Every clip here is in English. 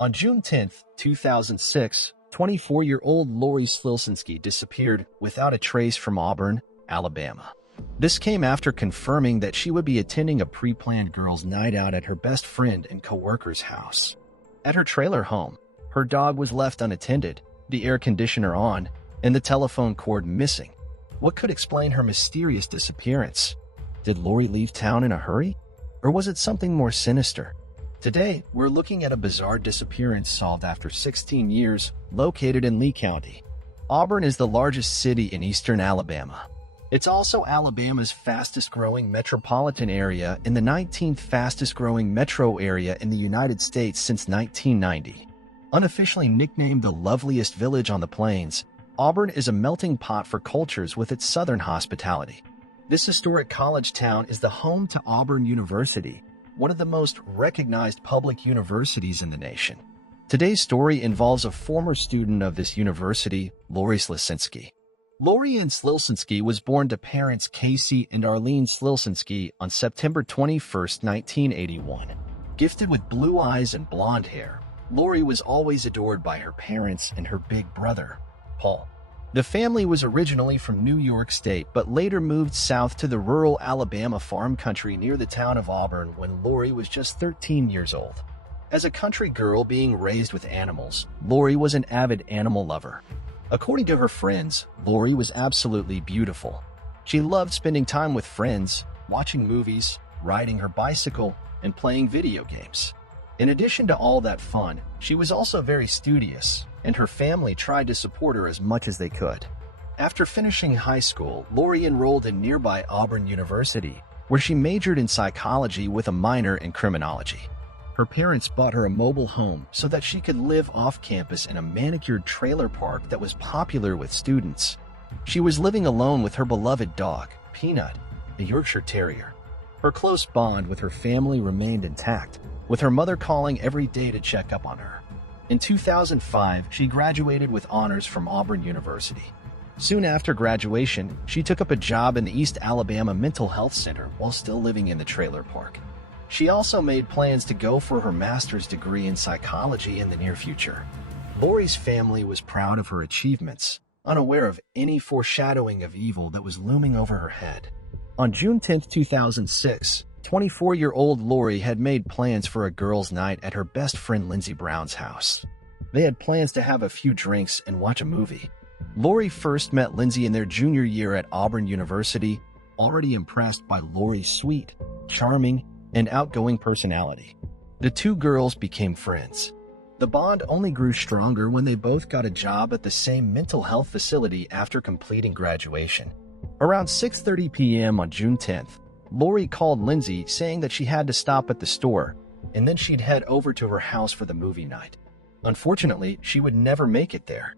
On June 10, 2006, 24-year-old Lori Slilsinski disappeared without a trace from Auburn, Alabama. This came after confirming that she would be attending a pre-planned girls' night out at her best friend and co-worker's house. At her trailer home, her dog was left unattended, the air conditioner on, and the telephone cord missing. What could explain her mysterious disappearance? Did Lori leave town in a hurry? Or was it something more sinister? Today, we're looking at a bizarre disappearance solved after 16 years, located in Lee County. Auburn is the largest city in eastern Alabama. It's also Alabama's fastest-growing metropolitan area and the 19th fastest-growing metro area in the United States since 1990. Unofficially nicknamed the loveliest village on the plains, Auburn is a melting pot for cultures with its southern hospitality. This historic college town is the home to Auburn University, one of the most recognized public universities in the nation. Today's story involves a former student of this university, Lori Slilsinski. Lori Ann Slilsinski was born to parents Casey and Arlene Slilsinski on September 21, 1981. Gifted with blue eyes and blonde hair, Lori was always adored by her parents and her big brother, Paul. The family was originally from New York State but later moved south to the rural Alabama farm country near the town of Auburn when Lori was just 13 years old. As a country girl being raised with animals, Lori was an avid animal lover. According to her friends, Lori was absolutely beautiful. She loved spending time with friends, watching movies, riding her bicycle, and playing video games. In addition to all that fun, she was also very studious, and her family tried to support her as much as they could. After finishing high school, Lori enrolled in nearby Auburn University, where she majored in psychology with a minor in criminology. Her parents bought her a mobile home so that she could live off campus in a manicured trailer park that was popular with students. She was living alone with her beloved dog, Peanut, a Yorkshire Terrier. Her close bond with her family remained intact, with her mother calling every day to check up on her. In 2005, she graduated with honors from Auburn University. Soon after graduation, she took up a job in the East Alabama Mental Health Center while still living in the trailer park. She also made plans to go for her master's degree in psychology in the near future. Lori's family was proud of her achievements, unaware of any foreshadowing of evil that was looming over her head. On June 10, 2006, 24-year-old Lori had made plans for a girls' night at her best friend Lindsey Brown's house. They had plans to have a few drinks and watch a movie. Lori first met Lindsey in their junior year at Auburn University, already impressed by Lori's sweet, charming, and outgoing personality. The two girls became friends. The bond only grew stronger when they both got a job at the same mental health facility after completing graduation. Around 6:30 p.m. on June 10th, Lori called Lindsey saying that she had to stop at the store, and then she'd head over to her house for the movie night. Unfortunately, she would never make it there.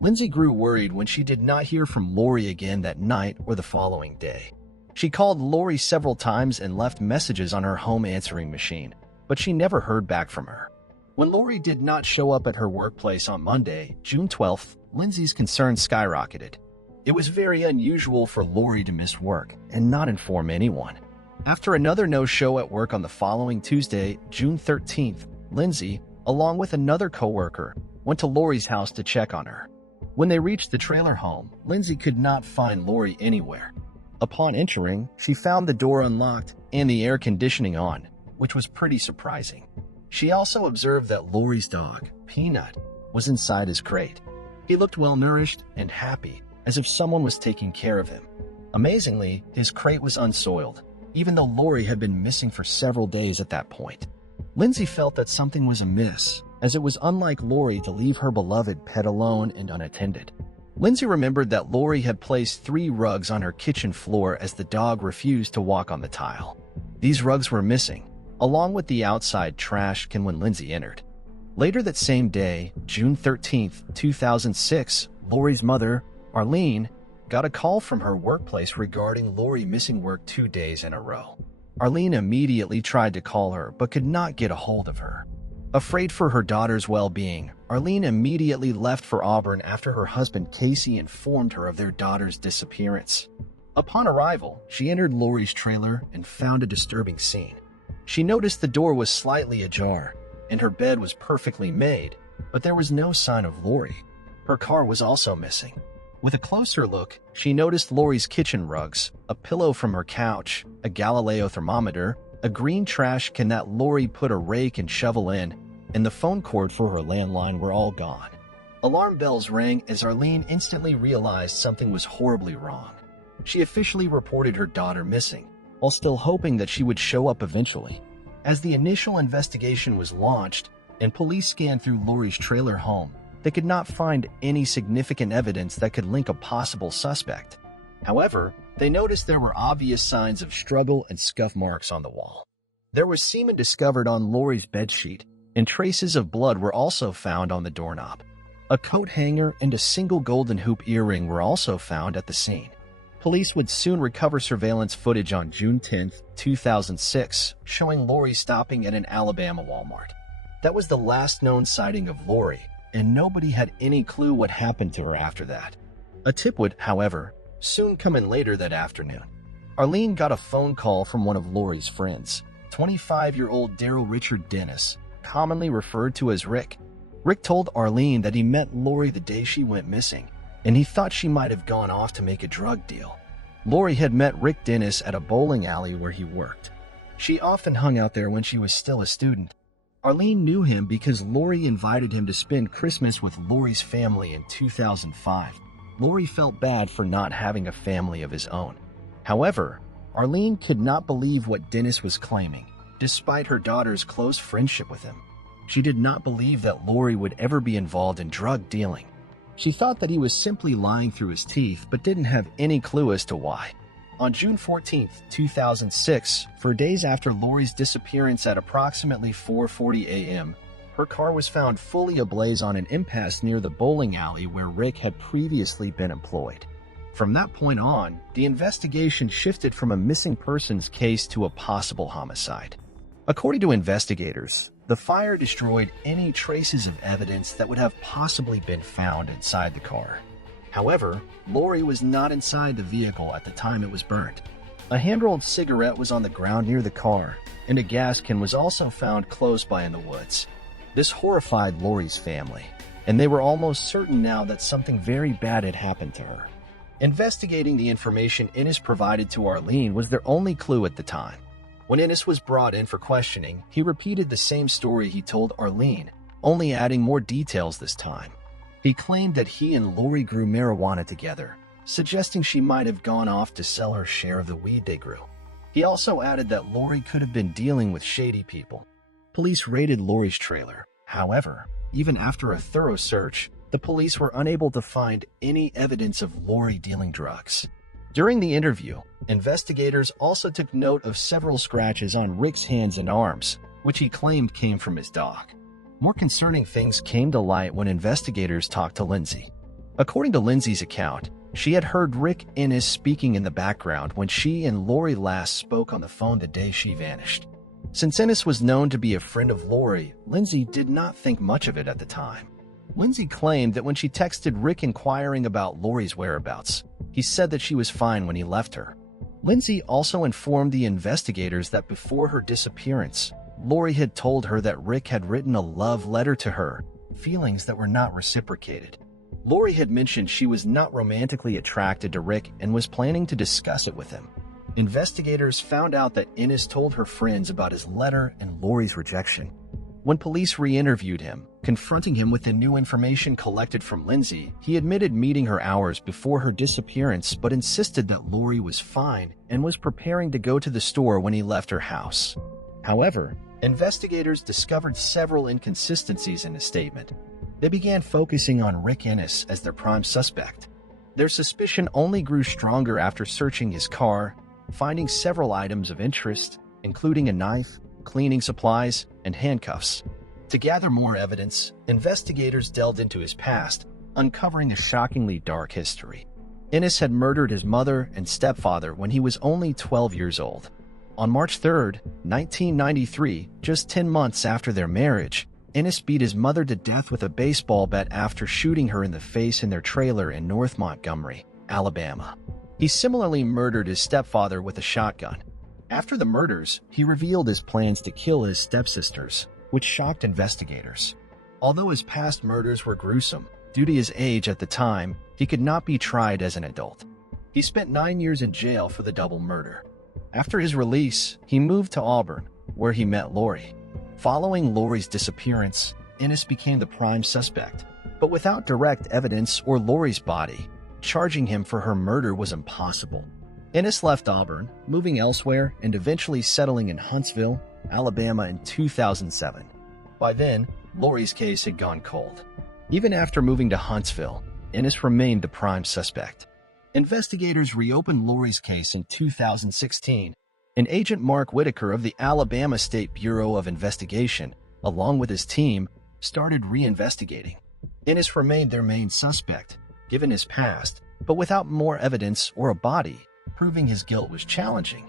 Lindsey grew worried when she did not hear from Lori again that night or the following day. She called Lori several times and left messages on her home answering machine, but she never heard back from her. When Lori did not show up at her workplace on Monday, June 12th, Lindsey's concerns skyrocketed. It was very unusual for Lori to miss work and not inform anyone. After another no-show at work on the following Tuesday, June 13th, Lindsey, along with another coworker, went to Lori's house to check on her. When they reached the trailer home, Lindsey could not find Lori anywhere. Upon entering, she found the door unlocked and the air conditioning on, which was pretty surprising. She also observed that Lori's dog, Peanut, was inside his crate. He looked well-nourished and happy, as if someone was taking care of him. Amazingly, his crate was unsoiled, even though Lori had been missing for several days at that point. Lindsey felt that something was amiss, as it was unlike Lori to leave her beloved pet alone and unattended. Lindsey remembered that Lori had placed 3 rugs on her kitchen floor as the dog refused to walk on the tile. These rugs were missing, along with the outside trash can when Lindsey entered. Later that same day, June 13, 2006, Lori's mother, Arlene, got a call from her workplace regarding Lori missing work 2 days in a row. Arlene immediately tried to call her but could not get a hold of her. Afraid for her daughter's well-being, Arlene immediately left for Auburn after her husband Casey informed her of their daughter's disappearance. Upon arrival, she entered Lori's trailer and found a disturbing scene. She noticed the door was slightly ajar, and her bed was perfectly made, but there was no sign of Lori. Her car was also missing. With a closer look, she noticed Lori's kitchen rugs, a pillow from her couch, a Galileo thermometer, a green trash can that Lori put a rake and shovel in, and the phone cord for her landline were all gone. Alarm bells rang as Arlene instantly realized something was horribly wrong. She officially reported her daughter missing, while still hoping that she would show up eventually. As the initial investigation was launched and police scanned through Lori's trailer home, they could not find any significant evidence that could link a possible suspect. However, they noticed there were obvious signs of struggle and scuff marks on the wall. There was semen discovered on Lori's bedsheet, and traces of blood were also found on the doorknob. A coat hanger and a single golden hoop earring were also found at the scene. Police would soon recover surveillance footage on June 10, 2006, showing Lori stopping at an Alabama Walmart. That was the last known sighting of Lori, and nobody had any clue what happened to her after that. A tip would, however, soon come in later that afternoon. Arlene got a phone call from one of Lori's friends, 25-year-old Daryl Richard Dennis, commonly referred to as Rick. Rick told Arlene that he met Lori the day she went missing, and he thought she might have gone off to make a drug deal. Lori had met Rick Dennis at a bowling alley where he worked. She often hung out there when she was still a student. Arlene knew him because Lori invited him to spend Christmas with Lori's family in 2005. Lori felt bad for not having a family of his own. However, Arlene could not believe what Dennis was claiming, despite her daughter's close friendship with him. She did not believe that Lori would ever be involved in drug dealing. She thought that he was simply lying through his teeth, but didn't have any clue as to why. On June 14, 2006, 4 days after Lori's disappearance at approximately 4:40 a.m., her car was found fully ablaze on an impasse near the bowling alley where Rick had previously been employed. From that point on, the investigation shifted from a missing persons case to a possible homicide. According to investigators, the fire destroyed any traces of evidence that would have possibly been found inside the car. However, Lori was not inside the vehicle at the time it was burnt. A hand-rolled cigarette was on the ground near the car, and a gas can was also found close by in the woods. This horrified Lori's family, and they were almost certain now that something very bad had happened to her. Investigating the information Innes provided to Arlene was their only clue at the time. When Innes was brought in for questioning, he repeated the same story he told Arlene, only adding more details this time. He claimed that he and Lori grew marijuana together, suggesting she might have gone off to sell her share of the weed they grew. He also added that Lori could have been dealing with shady people. Police raided Lori's trailer. However, even after a thorough search, the police were unable to find any evidence of Lori dealing drugs. During the interview, investigators also took note of several scratches on Rick's hands and arms, which he claimed came from his dog. More concerning things came to light when investigators talked to Lindsay. According to Lindsay's account, she had heard Rick Innes speaking in the background when she and Lori last spoke on the phone the day she vanished. Since Innes was known to be a friend of Lori, Lindsay did not think much of it at the time. Lindsay claimed that when she texted Rick inquiring about Lori's whereabouts, he said that she was fine when he left her. Lindsay also informed the investigators that before her disappearance, Lori had told her that Rick had written a love letter to her, feelings that were not reciprocated. Lori had mentioned she was not romantically attracted to Rick and was planning to discuss it with him. Investigators found out that Innes told her friends about his letter and Lori's rejection. When police re-interviewed him, confronting him with the new information collected from Lindsay, he admitted meeting her hours before her disappearance but insisted that Lori was fine and was preparing to go to the store when he left her house. However, investigators discovered several inconsistencies in his statement. They began focusing on Rick Innes as their prime suspect. Their suspicion only grew stronger after searching his car, finding several items of interest, including a knife, cleaning supplies, and handcuffs. To gather more evidence, investigators delved into his past, uncovering a shockingly dark history. Innes had murdered his mother and stepfather when he was only 12 years old. On March 3, 1993, just 10 months after their marriage, Innes beat his mother to death with a baseball bat after shooting her in the face in their trailer in North Montgomery, Alabama. He similarly murdered his stepfather with a shotgun. After the murders, he revealed his plans to kill his stepsisters, which shocked investigators. Although his past murders were gruesome, due to his age at the time, he could not be tried as an adult. He spent 9 years in jail for the double murder. After his release, he moved to Auburn, where he met Lori. Following Lori's disappearance, Ennis became the prime suspect, but without direct evidence or Lori's body, charging him for her murder was impossible. Ennis left Auburn, moving elsewhere and eventually settling in Huntsville, Alabama in 2007. By then, Lori's case had gone cold. Even after moving to Huntsville, Ennis remained the prime suspect. Investigators reopened Lori's case in 2016, and Agent Mark Whitaker of the Alabama State Bureau of Investigation, along with his team, started reinvestigating. Ennis remained their main suspect, given his past, but without more evidence or a body, proving his guilt was challenging.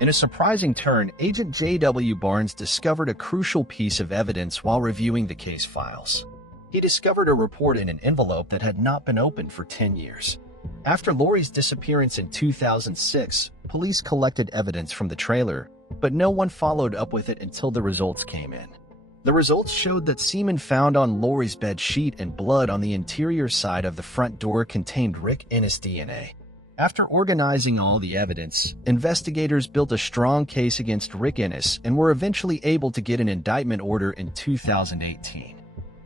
In a surprising turn, Agent J.W. Barnes discovered a crucial piece of evidence while reviewing the case files. He discovered a report in an envelope that had not been opened for 10 years. After Lori's disappearance in 2006, police collected evidence from the trailer, but no one followed up with it until the results came in. The results showed that semen found on Lori's bed sheet and blood on the interior side of the front door contained Rick Ennis DNA. After organizing all the evidence, investigators built a strong case against Rick Ennis and were eventually able to get an indictment order in 2018.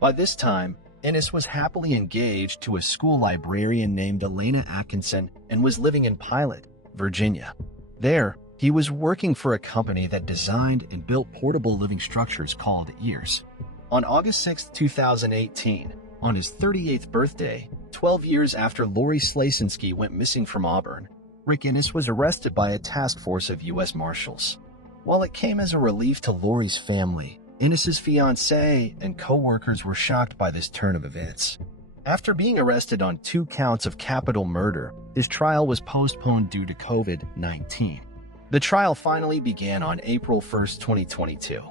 By this time, Ennis was happily engaged to a school librarian named Elena Atkinson and was living in Pilot, Virginia. There, he was working for a company that designed and built portable living structures called EARS. On August 6, 2018, on his 38th birthday, 12 years after Lori Slasinski went missing from Auburn, Rick Ennis was arrested by a task force of U.S. Marshals. While it came as a relief to Lori's family, Ennis's fiancée and co-workers were shocked by this turn of events. After being arrested on 2 counts of capital murder, his trial was postponed due to COVID-19. The trial finally began on April 1, 2022.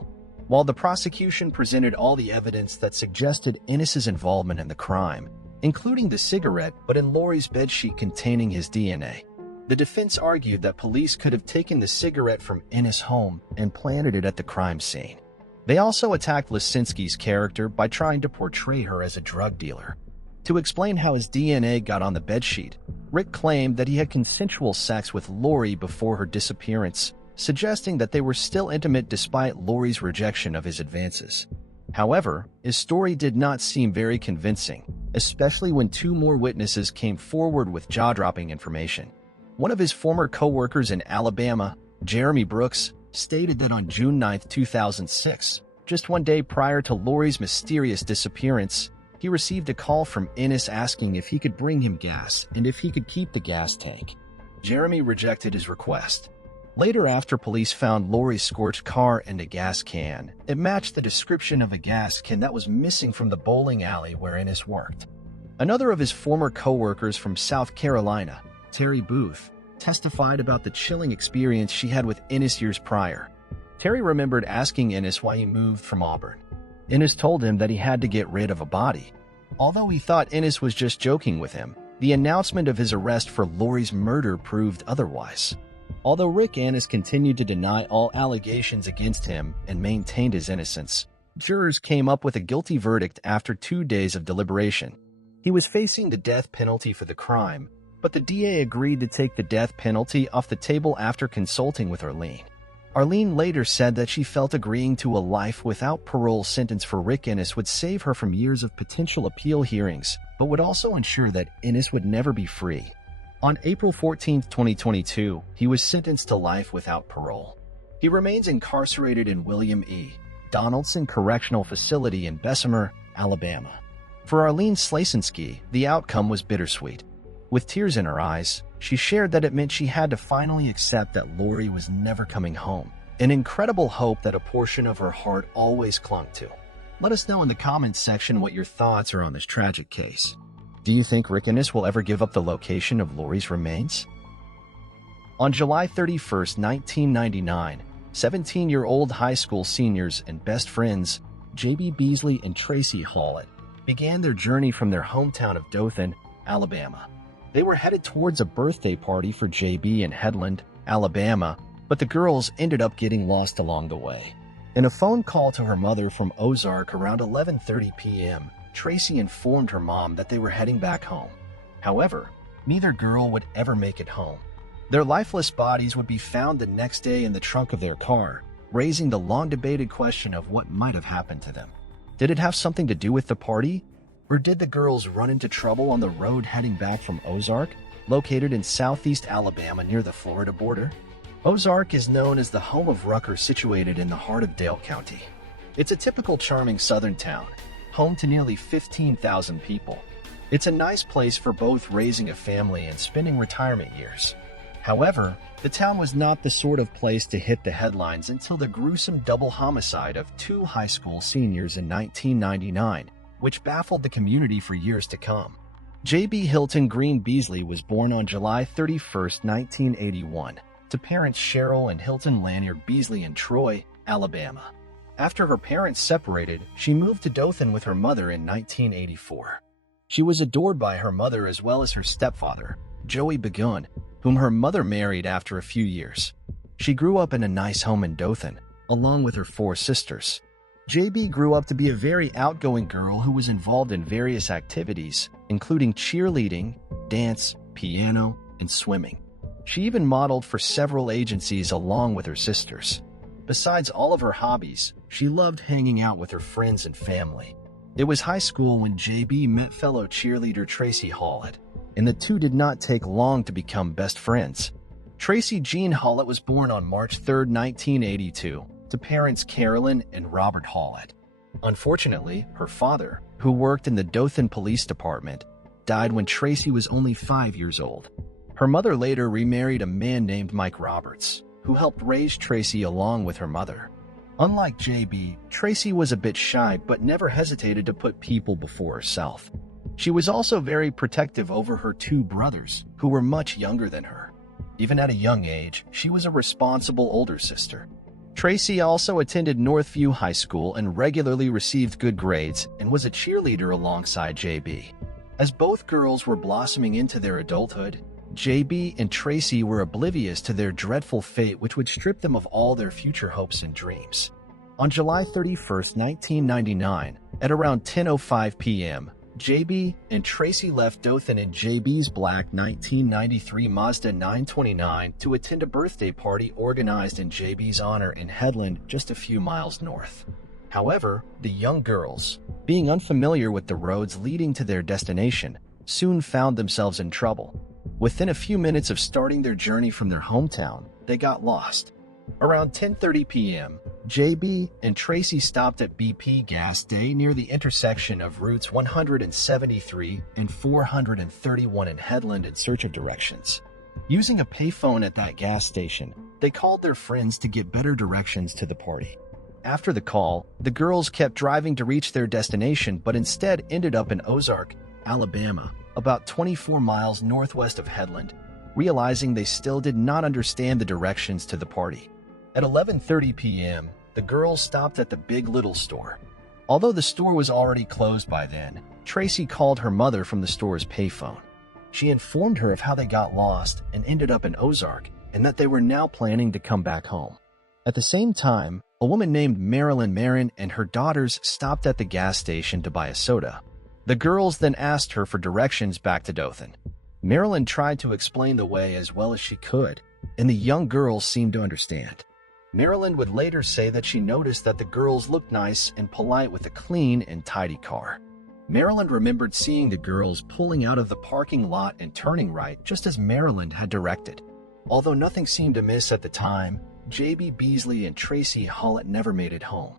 While the prosecution presented all the evidence that suggested Ennis's involvement in the crime, including the cigarette but in Lori's bedsheet containing his DNA, the defense argued that police could have taken the cigarette from Ennis' home and planted it at the crime scene. They also attacked Lisinski's character by trying to portray her as a drug dealer. To explain how his DNA got on the bedsheet, Rick claimed that he had consensual sex with Lori before her disappearance, suggesting that they were still intimate despite Lori's rejection of his advances. However, his story did not seem very convincing, especially when 2 more witnesses came forward with jaw-dropping information. One of his former co-workers in Alabama, Jeremy Brooks, stated that on June 9, 2006, just 1 day prior to Lori's mysterious disappearance, he received a call from Ennis asking if he could bring him gas and if he could keep the gas tank. Jeremy rejected his request. Later, after police found Lori's scorched car and a gas can, it matched the description of a gas can that was missing from the bowling alley where Ennis worked. Another of his former co-workers from South Carolina, Terry Booth, testified about the chilling experience she had with Ennis years prior. Terry remembered asking Ennis why he moved from Auburn. Ennis told him that he had to get rid of a body. Although he thought Ennis was just joking with him, the announcement of his arrest for Lori's murder proved otherwise. Although Rick Ennis continued to deny all allegations against him and maintained his innocence, jurors came up with a guilty verdict after 2 days of deliberation. He was facing the death penalty for the crime, but the DA agreed to take the death penalty off the table after consulting with Arlene. Arlene later said that she felt agreeing to a life without parole sentence for Rick Ennis would save her from years of potential appeal hearings, but would also ensure that Ennis would never be free. On April 14, 2022, he was sentenced to life without parole. He remains incarcerated in William E. Donaldson Correctional Facility in Bessemer, Alabama. For Arlene Slasinski, the outcome was bittersweet. With tears in her eyes, she shared that it meant she had to finally accept that Lori was never coming home, an incredible hope that a portion of her heart always clung to. Let us know in the comments section what your thoughts are on this tragic case. Do you think Rick Ennis will ever give up the location of Lori's remains? On July 31, 1999, 17-year-old high school seniors and best friends, J.B. Beasley and Tracy Hallett, began their journey from their hometown of Dothan, Alabama. They were headed towards a birthday party for J.B. in Headland, Alabama, but the girls ended up getting lost along the way. In a phone call to her mother from Ozark around 11:30 p.m., Tracy informed her mom that they were heading back home. However, neither girl would ever make it home. Their lifeless bodies would be found the next day in the trunk of their car, raising the long-debated question of what might have happened to them. Did it have something to do with the party? Or did the girls run into trouble on the road heading back from Ozark, located in southeast Alabama near the Florida border? Ozark is known as the home of Rucker, situated in the heart of Dale County. It's a typical charming southern town, home to nearly 15,000 people. It's a nice place for both raising a family and spending retirement years. However, the town was not the sort of place to hit the headlines until the gruesome double homicide of two high school seniors in 1999, which baffled the community for years to come. J.B. Hilton Green Beasley was born on July 31, 1981, to parents Cheryl and Hilton Lanier Beasley in Troy, Alabama. After her parents separated, she moved to Dothan with her mother in 1984. She was adored by her mother as well as her stepfather, Joey Begun, whom her mother married after a few years. She grew up in a nice home in Dothan, along with her four sisters. JB grew up to be a very outgoing girl who was involved in various activities, including cheerleading, dance, piano, and swimming. She even modeled for several agencies along with her sisters. Besides all of her hobbies, she loved hanging out with her friends and family. It was high school when JB met fellow cheerleader Tracy Hollett, and the two did not take long to become best friends. Tracy Jean Hollett was born on March 3, 1982, to parents Carolyn and Robert Hollett. Unfortunately, her father, who worked in the Dothan Police Department, died when Tracy was only 5 years old. Her mother later remarried a man named Mike Roberts, who helped raise Tracy along with her mother. Unlike JB, Tracy was a bit shy but never hesitated to put people before herself. She was also very protective over her two brothers, who were much younger than her. Even at a young age, she was a responsible older sister. Tracy also attended Northview High School and regularly received good grades and was a cheerleader alongside JB. As both girls were blossoming into their adulthood, JB and Tracy were oblivious to their dreadful fate, which would strip them of all their future hopes and dreams. On July 31, 1999, at around 10:05 p.m., JB and Tracy left Dothan in JB's black 1993 Mazda 929 to attend a birthday party organized in JB's honor in Headland, just a few miles north. However, the young girls, being unfamiliar with the roads leading to their destination, soon found themselves in trouble. Within a few minutes of starting their journey from their hometown, they got lost. Around 10:30 p.m., JB and Tracy stopped at BP Gas Day near the intersection of routes 173 and 431 in Headland in search of directions. Using a payphone at that gas station, they called their friends to get better directions to the party. After the call, the girls kept driving to reach their destination but instead ended up in Ozark, Alabama, about 24 miles northwest of Headland, realizing they still did not understand the directions to the party. At 11:30 p.m., the girls stopped at the Big Little store. Although the store was already closed by then, Tracy called her mother from the store's payphone. She informed her of how they got lost and ended up in Ozark, and that they were now planning to come back home. At the same time, a woman named Marilyn Marin and her daughters stopped at the gas station to buy a soda. The girls then asked her for directions back to Dothan. Marilyn tried to explain the way as well as she could, and the young girls seemed to understand. Marilyn would later say that she noticed that the girls looked nice and polite with a clean and tidy car. Marilyn remembered seeing the girls pulling out of the parking lot and turning right just as Marilyn had directed. Although nothing seemed amiss at the time, J.B. Beasley and Tracy Hollett never made it home.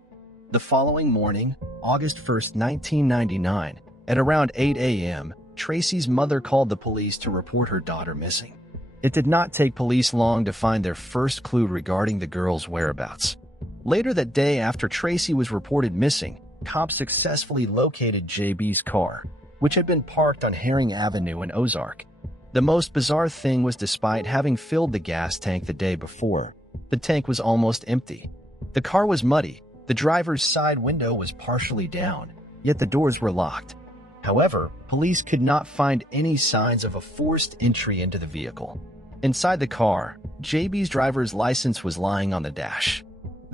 The following morning, August 1, 1999, at around 8 a.m., Tracy's mother called the police to report her daughter missing. It did not take police long to find their first clue regarding the girls' whereabouts. Later that day, after Tracy was reported missing, cops successfully located JB's car, which had been parked on Herring Avenue in Ozark. The most bizarre thing was, despite having filled the gas tank the day before, the tank was almost empty. The car was muddy, the driver's side window was partially down, yet the doors were locked. However, police could not find any signs of a forced entry into the vehicle. Inside the car, JB's driver's license was lying on the dash.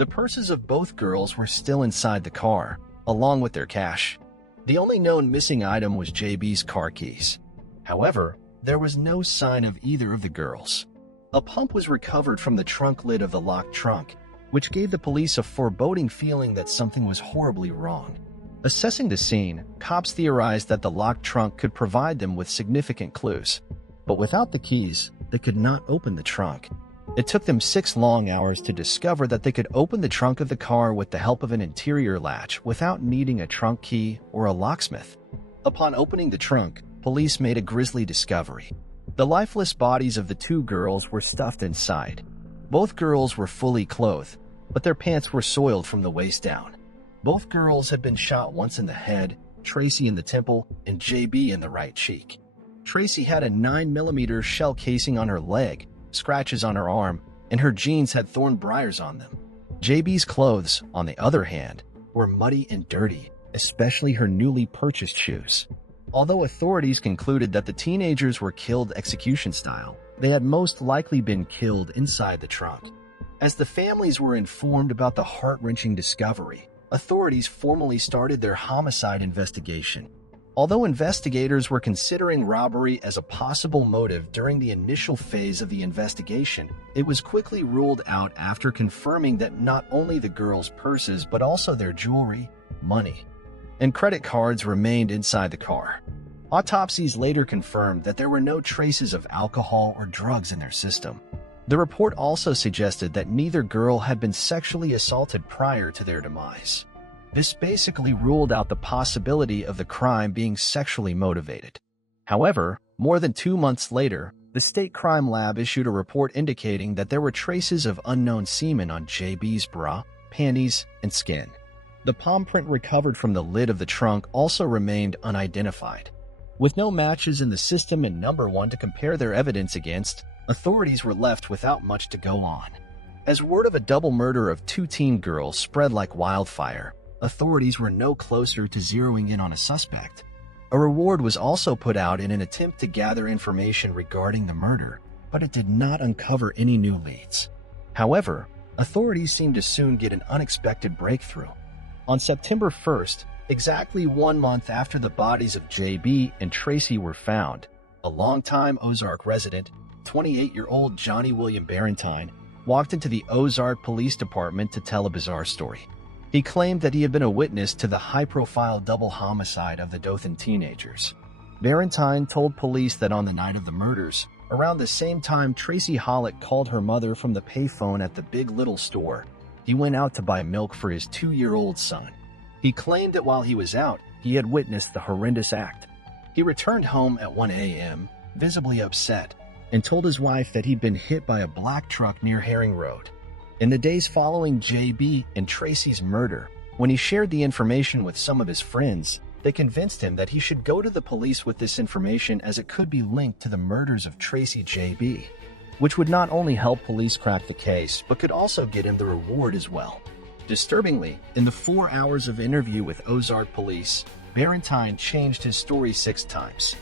The purses of both girls were still inside the car, along with their cash. The only known missing item was JB's car keys. However, there was no sign of either of the girls. A pump was recovered from the trunk lid of the locked trunk, which gave the police a foreboding feeling that something was horribly wrong. Assessing the scene, cops theorized that the locked trunk could provide them with significant clues. But without the keys, they could not open the trunk. It took them 6 long hours to discover that they could open the trunk of the car with the help of an interior latch without needing a trunk key or a locksmith. Upon opening the trunk, police made a grisly discovery. The lifeless bodies of the 2 girls were stuffed inside. Both girls were fully clothed, but their pants were soiled from the waist down. Both girls had been shot once in the head, Tracy in the temple, and JB in the right cheek. Tracy had a 9mm shell casing on her leg, scratches on her arm, and her jeans had thorn briars on them. JB's clothes, on the other hand, were muddy and dirty, especially her newly purchased shoes. Although authorities concluded that the teenagers were killed execution style, they had most likely been killed inside the trunk. As the families were informed about the heart-wrenching discovery, authorities formally started their homicide investigation. Although investigators were considering robbery as a possible motive during the initial phase of the investigation, it was quickly ruled out after confirming that not only the girls' purses but also their jewelry, money, and credit cards remained inside the car. Autopsies later confirmed that there were no traces of alcohol or drugs in their system. The report also suggested that neither girl had been sexually assaulted prior to their demise. This basically ruled out the possibility of the crime being sexually motivated. However, more than 2 months later, the state crime lab issued a report indicating that there were traces of unknown semen on JB's bra, panties, and skin. The palm print recovered from the lid of the trunk also remained unidentified. With no matches in the system and number 1 to compare their evidence against, authorities were left without much to go on. As word of a double murder of 2 teen girls spread like wildfire, authorities were no closer to zeroing in on a suspect. A reward was also put out in an attempt to gather information regarding the murder, but it did not uncover any new leads. However, authorities seemed to soon get an unexpected breakthrough. On September 1st, exactly 1 month after the bodies of JB and Tracy were found, a longtime Ozark resident, 28-year-old Johnny William Barentine, walked into the Ozark Police Department to tell a bizarre story. He claimed that he had been a witness to the high-profile double homicide of the Dothan teenagers. Barentine told police that on the night of the murders, around the same time Tracy Hollick called her mother from the payphone at the Big Little store, he went out to buy milk for his 2-year-old son. He claimed that while he was out, he had witnessed the horrendous act. He returned home at 1 a.m., visibly upset, and told his wife that he'd been hit by a black truck near Herring Road. In the days following JB and Tracy's murder, when he shared the information with some of his friends, they convinced him that he should go to the police with this information as it could be linked to the murders of Tracy JB, which would not only help police crack the case, but could also get him the reward as well. Disturbingly, in the 4 hours of interview with Ozark police, Barentine changed his story 6 times.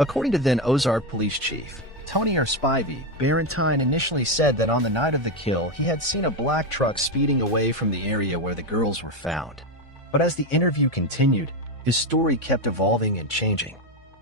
According to then Ozark Police Chief Tony Spivey, Barentine initially said that on the night of the kill, he had seen a black truck speeding away from the area where the girls were found. But as the interview continued, his story kept evolving and changing.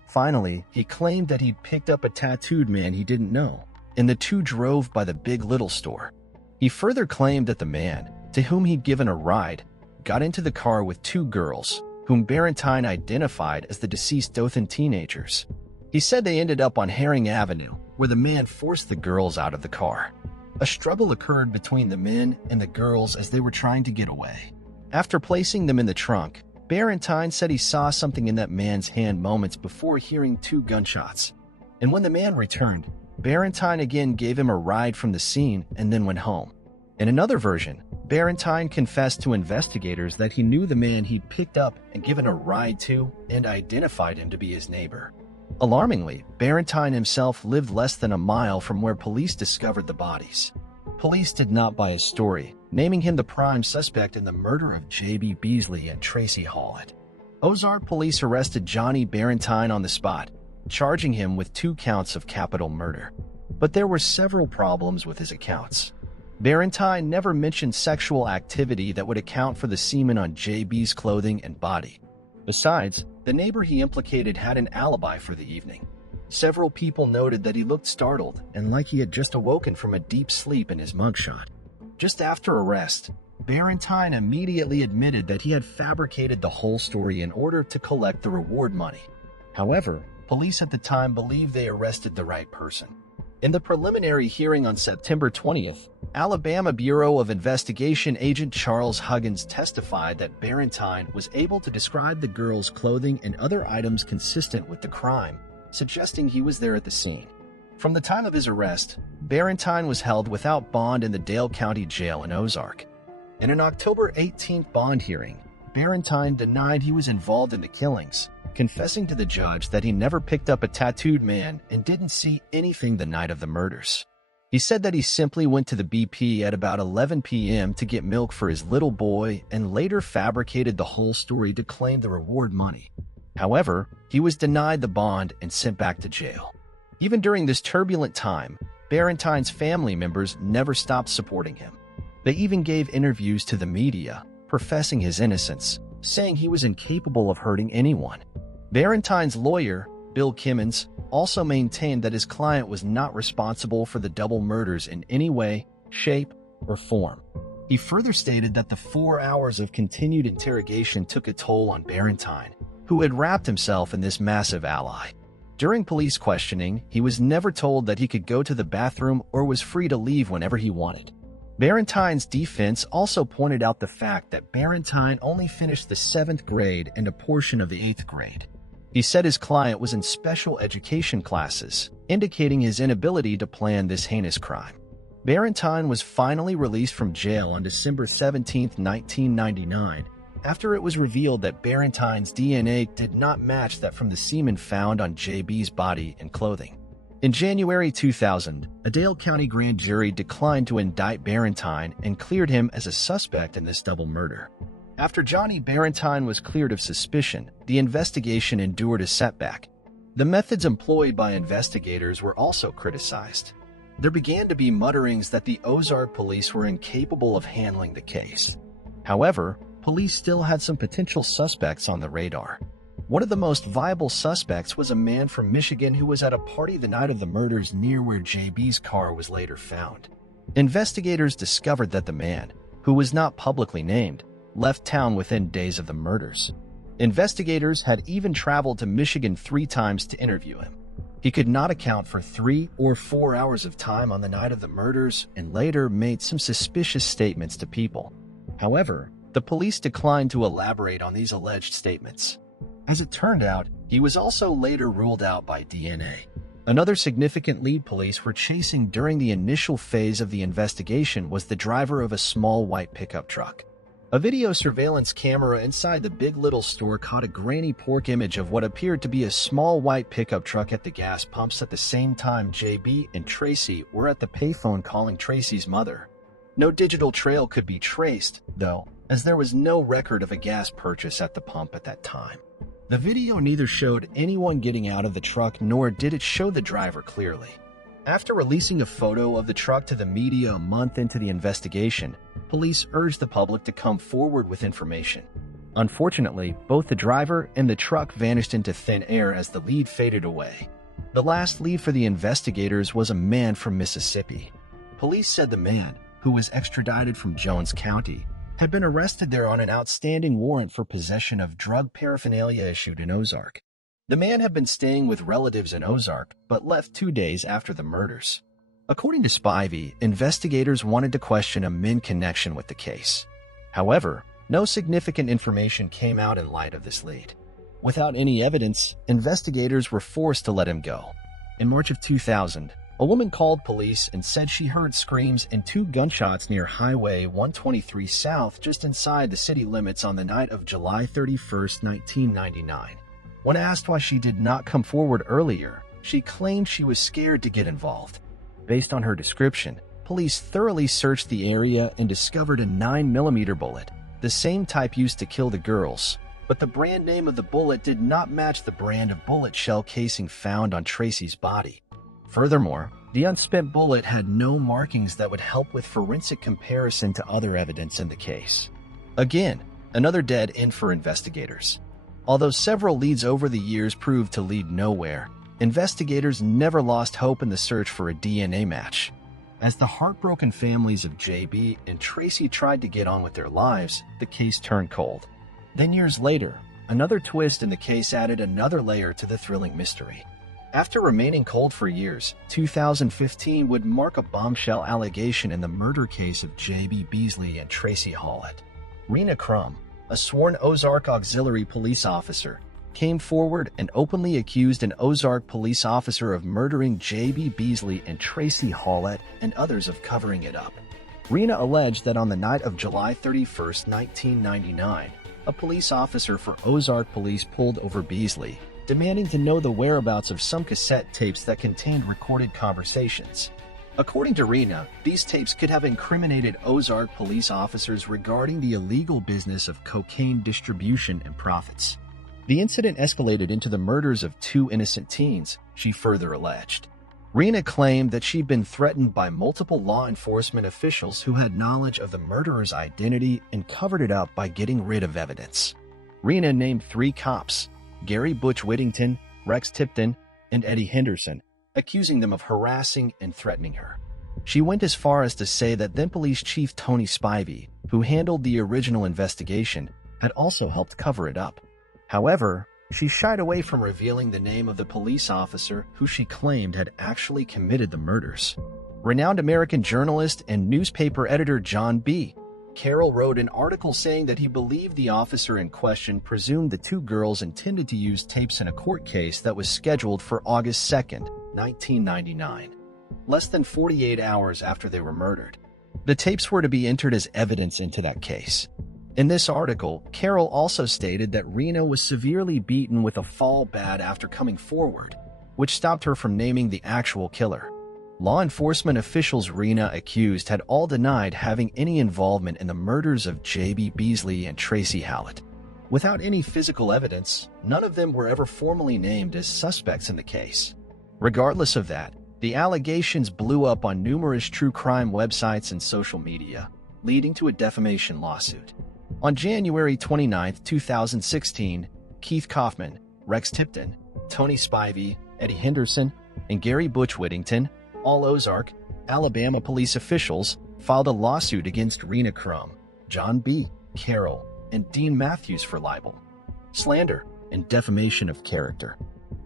Finally, he claimed that he'd picked up a tattooed man he didn't know, and the 2 drove by the Big Little store. He further claimed that the man, to whom he'd given a ride, got into the car with 2 girls, whom Barentine identified as the deceased Dothan teenagers. He said they ended up on Herring Avenue, where the man forced the girls out of the car. A struggle occurred between the men and the girls as they were trying to get away. After placing them in the trunk, Barentine said he saw something in that man's hand moments before hearing 2 gunshots. And when the man returned, Barentine again gave him a ride from the scene and then went home. In another version, Barentine confessed to investigators that he knew the man he'd picked up and given a ride to and identified him to be his neighbor. Alarmingly, Barentine himself lived less than a mile from where police discovered the bodies. Police did not buy his story, naming him the prime suspect in the murder of J.B. Beasley and Tracy Hollick. Ozark police arrested Johnny Barentine on the spot, charging him with 2 counts of capital murder. But there were several problems with his accounts. Barentine never mentioned sexual activity that would account for the semen on JB's clothing and body. Besides, the neighbor he implicated had an alibi for the evening. Several people noted that he looked startled and like he had just awoken from a deep sleep in his mugshot. Just after arrest, Barentine immediately admitted that he had fabricated the whole story in order to collect the reward money. However, police at the time believed they arrested the right person. In the preliminary hearing on September 20th, Alabama Bureau of Investigation agent Charles Huggins testified that Barentine was able to describe the girl's clothing and other items consistent with the crime, suggesting he was there at the scene. From the time of his arrest, Barentine was held without bond in the Dale County Jail in Ozark. In an October 18th bond hearing, Barentine denied he was involved in the killings, confessing to the judge that he never picked up a tattooed man and didn't see anything the night of the murders. He said that he simply went to the BP at about 11 p.m. to get milk for his little boy and later fabricated the whole story to claim the reward money. However, he was denied the bond and sent back to jail. Even during this turbulent time, Barentine's family members never stopped supporting him. They even gave interviews to the media, professing his innocence, saying he was incapable of hurting anyone. Barentine's lawyer, Bill Kimmons, also maintained that his client was not responsible for the double murders in any way, shape, or form. He further stated that the 4 hours of continued interrogation took a toll on Barentine, who had wrapped himself in this massive ally. During police questioning, he was never told that he could go to the bathroom or was free to leave whenever he wanted. Barentine's defense also pointed out the fact that Barentine only finished the 7th grade and a portion of the 8th grade. He said his client was in special education classes, indicating his inability to plan this heinous crime. Barentine was finally released from jail on December 17, 1999, after it was revealed that Barentine's DNA did not match that from the semen found on JB's body and clothing. In January 2000, a Dale County grand jury declined to indict Barentine and cleared him as a suspect in this double murder. After Johnny Barentine was cleared of suspicion, the investigation endured a setback. The methods employed by investigators were also criticized. There began to be mutterings that the Ozark police were incapable of handling the case. However, police still had some potential suspects on the radar. One of the most viable suspects was a man from Michigan who was at a party the night of the murders near where JB's car was later found. Investigators discovered that the man, who was not publicly named, left town within days of the murders. Investigators had even traveled to Michigan 3 times to interview him. He could not account for 3 or 4 hours of time on the night of the murders and later made some suspicious statements to people. However, the police declined to elaborate on these alleged statements. As it turned out, he was also later ruled out by DNA. Another significant lead police were chasing during the initial phase of the investigation was the driver of a small white pickup truck. A video surveillance camera inside the Big Little store caught a grainy pork image of what appeared to be a small white pickup truck at the gas pumps at the same time JB and Tracy were at the payphone calling Tracy's mother. No digital trail could be traced, though, as there was no record of a gas purchase at the pump at that time. The video neither showed anyone getting out of the truck nor did it show the driver clearly. After releasing a photo of the truck to the media a month into the investigation, police urged the public to come forward with information. Unfortunately, both the driver and the truck vanished into thin air as the lead faded away. The last lead for the investigators was a man from Mississippi. Police said the man, who was extradited from Jones County, had been arrested there on an outstanding warrant for possession of drug paraphernalia issued in Ozark. The man had been staying with relatives in Ozark, but left 2 days after the murders. According to Spivey, investigators wanted to question a Min connection with the case. However, no significant information came out in light of this lead. Without any evidence, investigators were forced to let him go. In March of 2000, a woman called police and said she heard screams and 2 gunshots near Highway 123 South just inside the city limits on the night of July 31, 1999. When asked why she did not come forward earlier, she claimed she was scared to get involved. Based on her description, police thoroughly searched the area and discovered a 9mm bullet, the same type used to kill the girls, but the brand name of the bullet did not match the brand of bullet shell casing found on Tracy's body. Furthermore, The unspent bullet had no markings that would help with forensic comparison to other evidence in the case. Again, another dead end for investigators. Although several leads over the years proved to lead nowhere, investigators never lost hope in the search for a DNA match. As the heartbroken families of JB and Tracy tried to get on with their lives, the case turned cold. Then years later, another twist in the case added another layer to the thrilling mystery. After remaining cold for years, 2015 would mark a bombshell allegation in the murder case of J.B. Beasley and Tracy Hallett. Rena Crum, a sworn Ozark Auxiliary police officer, came forward and openly accused an Ozark police officer of murdering J.B. Beasley and Tracy Hallett and others of covering it up. Rena alleged that on the night of July 31, 1999, a police officer for Ozark Police pulled over Beasley, demanding to know the whereabouts of some cassette tapes that contained recorded conversations. According to Rena, these tapes could have incriminated Ozark police officers regarding the illegal business of cocaine distribution and profits. The incident escalated into the murders of 2 innocent teens, she further alleged. Rena claimed that she'd been threatened by multiple law enforcement officials who had knowledge of the murderer's identity and covered it up by getting rid of evidence. Rena named 3 cops, Gary Butch Whittington, Rex Tipton, and Eddie Henderson, accusing them of harassing and threatening her. She went as far as to say that then Police Chief Tony Spivey, who handled the original investigation, had also helped cover it up. However, she shied away from revealing the name of the police officer who she claimed had actually committed the murders. Renowned American journalist and newspaper editor John B. Carroll wrote an article saying that he believed the officer in question presumed the 2 girls intended to use tapes in a court case that was scheduled for August 2, 1999, less than 48 hours after they were murdered. The tapes were to be entered as evidence into that case. In this article, Carroll also stated that Rena was severely beaten with a fall bat after coming forward, which stopped her from naming the actual killer. Law enforcement officials Rena accused had all denied having any involvement in the murders of J.B. Beasley and Tracy Hallett. Without any physical evidence, none of them were ever formally named as suspects in the case. Regardless of that, the allegations blew up on numerous true crime websites and social media, leading to a defamation lawsuit. On January 29, 2016, Keith Kaufman, Rex Tipton, Tony Spivey, Eddie Henderson, and Gary Butch Whittington, all Ozark, Alabama police officials, filed a lawsuit against Rena Crum, John B. Carroll, and Dean Matthews for libel, slander, and defamation of character.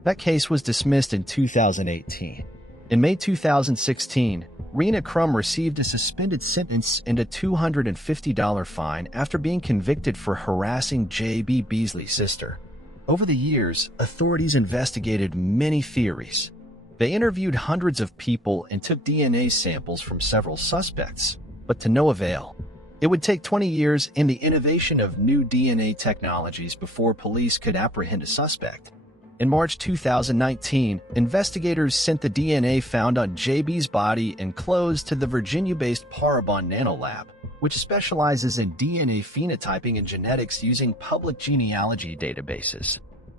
That case was dismissed in 2018. In May 2016, Rena Crum received a suspended sentence and a $250 fine after being convicted for harassing J.B. Beasley's sister. Over the years, authorities investigated many theories. They interviewed hundreds of people and took DNA samples from several suspects, but to no avail. It would take 20 years and the innovation of new DNA technologies before police could apprehend a suspect. In March 2019, investigators sent the DNA found on JB's body and clothes to the Virginia-based Parabon Nanolab, which specializes in DNA phenotyping and genetics using public genealogy databases.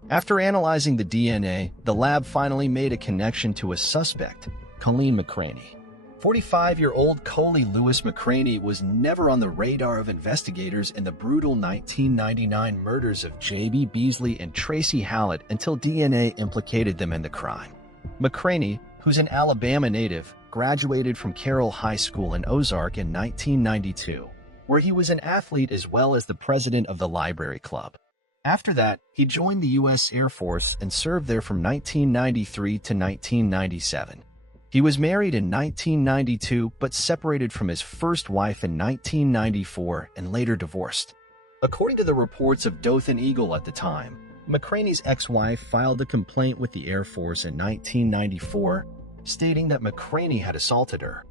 After analyzing the DNA, the lab finally made a connection to a suspect, Colleen McCraney. 45-year-old Coley Lewis McCraney was never on the radar of investigators in the brutal 1999 murders of J.B. Beasley and Tracy Hallett until DNA implicated them in the crime. McCraney, who's an Alabama native, graduated from Carroll High School in Ozark in 1992, where he was an athlete as well as the president of the Library Club. After that, he joined the U.S. Air Force and served there from 1993 to 1997. He was married in 1992 but separated from his first wife in 1994 and later divorced. According to the reports of Dothan Eagle at the time, McCraney's ex-wife filed a complaint with the Air Force in 1994, stating that McCraney had assaulted her.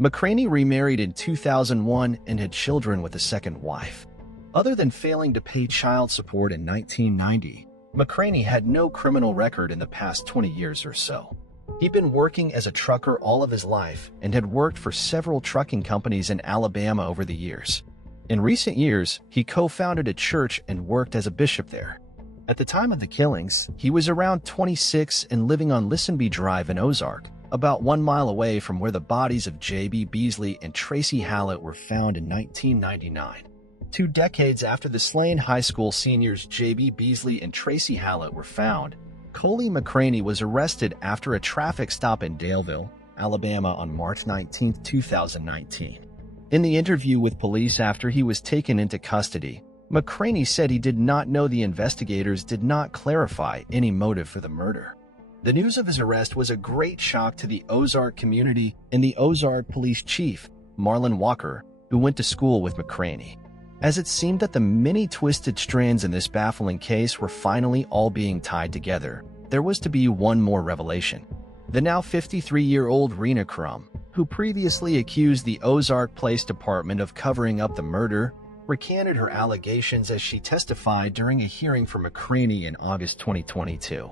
McCraney remarried in 2001 and had children with a second wife. Other than failing to pay child support in 1990, McCraney had no criminal record in the past 20 years or so. He'd been working as a trucker all of his life and had worked for several trucking companies in Alabama over the years. In recent years, he co-founded a church and worked as a bishop there. At the time of the killings, he was around 26 and living on Lisenby Drive in Ozark, about 1 mile away from where the bodies of J.B. Beasley and Tracy Hallett were found in 1999. 2 decades after the slain high school seniors J.B. Beasley and Tracy Hallett were found, Coley McCraney was arrested after a traffic stop in Daleville, Alabama on March 19, 2019. In the interview with police after he was taken into custody, McCraney said he did not know the investigators did not clarify any motive for the murder. The news of his arrest was a great shock to the Ozark community and the Ozark police chief, Marlon Walker, who went to school with McCraney, as it seemed that the many twisted strands in this baffling case were finally all being tied together. There was to be one more revelation. The now 53-year-old Rena Crum, who previously accused the Ozark Police Department of covering up the murder, recanted her allegations as she testified during a hearing for McCraney in August 2022.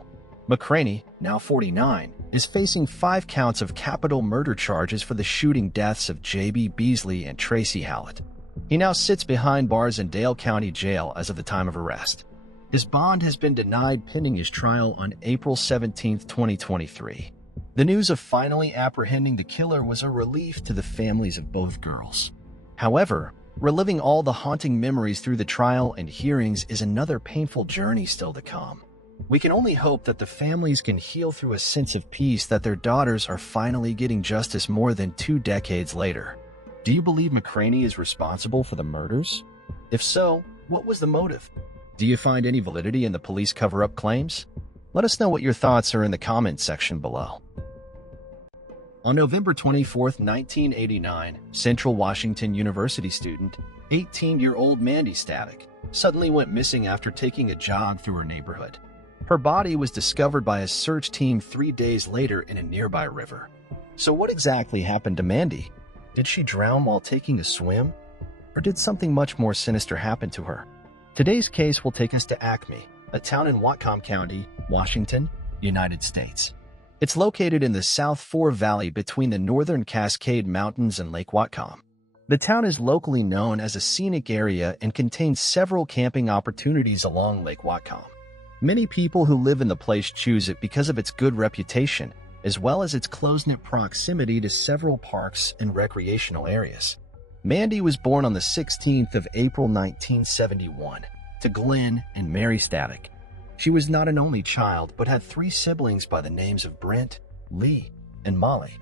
McCraney, now 49, is facing 5 counts of capital murder charges for the shooting deaths of J.B. Beasley and Tracy Hallett. He now sits behind bars in Dale County Jail as of the time of arrest. His bond has been denied pending his trial on April 17, 2023. The news of finally apprehending the killer was a relief to the families of both girls. However, reliving all the haunting memories through the trial and hearings is another painful journey still to come. We can only hope that the families can heal through a sense of peace that their daughters are finally getting justice more than 2 decades later. Do you believe McCraney is responsible for the murders? If so, what was the motive? Do you find any validity in the police cover-up claims? Let us know what your thoughts are in the comments section below. On November 24, 1989, Central Washington University student, 18-year-old Mandy Stavic, suddenly went missing after taking a jog through her neighborhood. Her body was discovered by a search team 3 days later in a nearby river. So what exactly happened to Mandy? Did she drown while taking a swim? Or did something much more sinister happen to her? Today's case will take us to Acme, a town in Whatcom County, Washington, United States. It's located in the South Fork Valley between the northern Cascade Mountains and Lake Whatcom. The town is locally known as a scenic area and contains several camping opportunities along Lake Whatcom. Many people who live in the place choose it because of its good reputation, as well as its close-knit proximity to several parks and recreational areas. Mandy was born on the 16th of April 1971 to Glenn and Mary Stavic. She was not an only child, but had 3 siblings by the names of Brent, Lee, and Molly.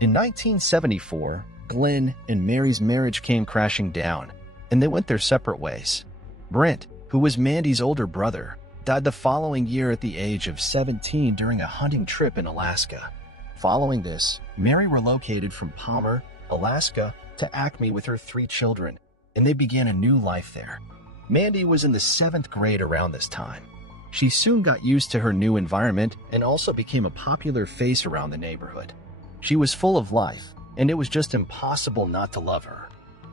In 1974, Glenn and Mary's marriage came crashing down, and they went their separate ways. Brent, who was Mandy's older brother, died the following year at the age of 17 during a hunting trip in Alaska. Following this, Mary relocated from Palmer, Alaska, to Acme with her 3 children, and they began a new life there. Mandy was in the 7th grade around this time. She soon got used to her new environment and also became a popular face around the neighborhood. She was full of life, and it was just impossible not to love her.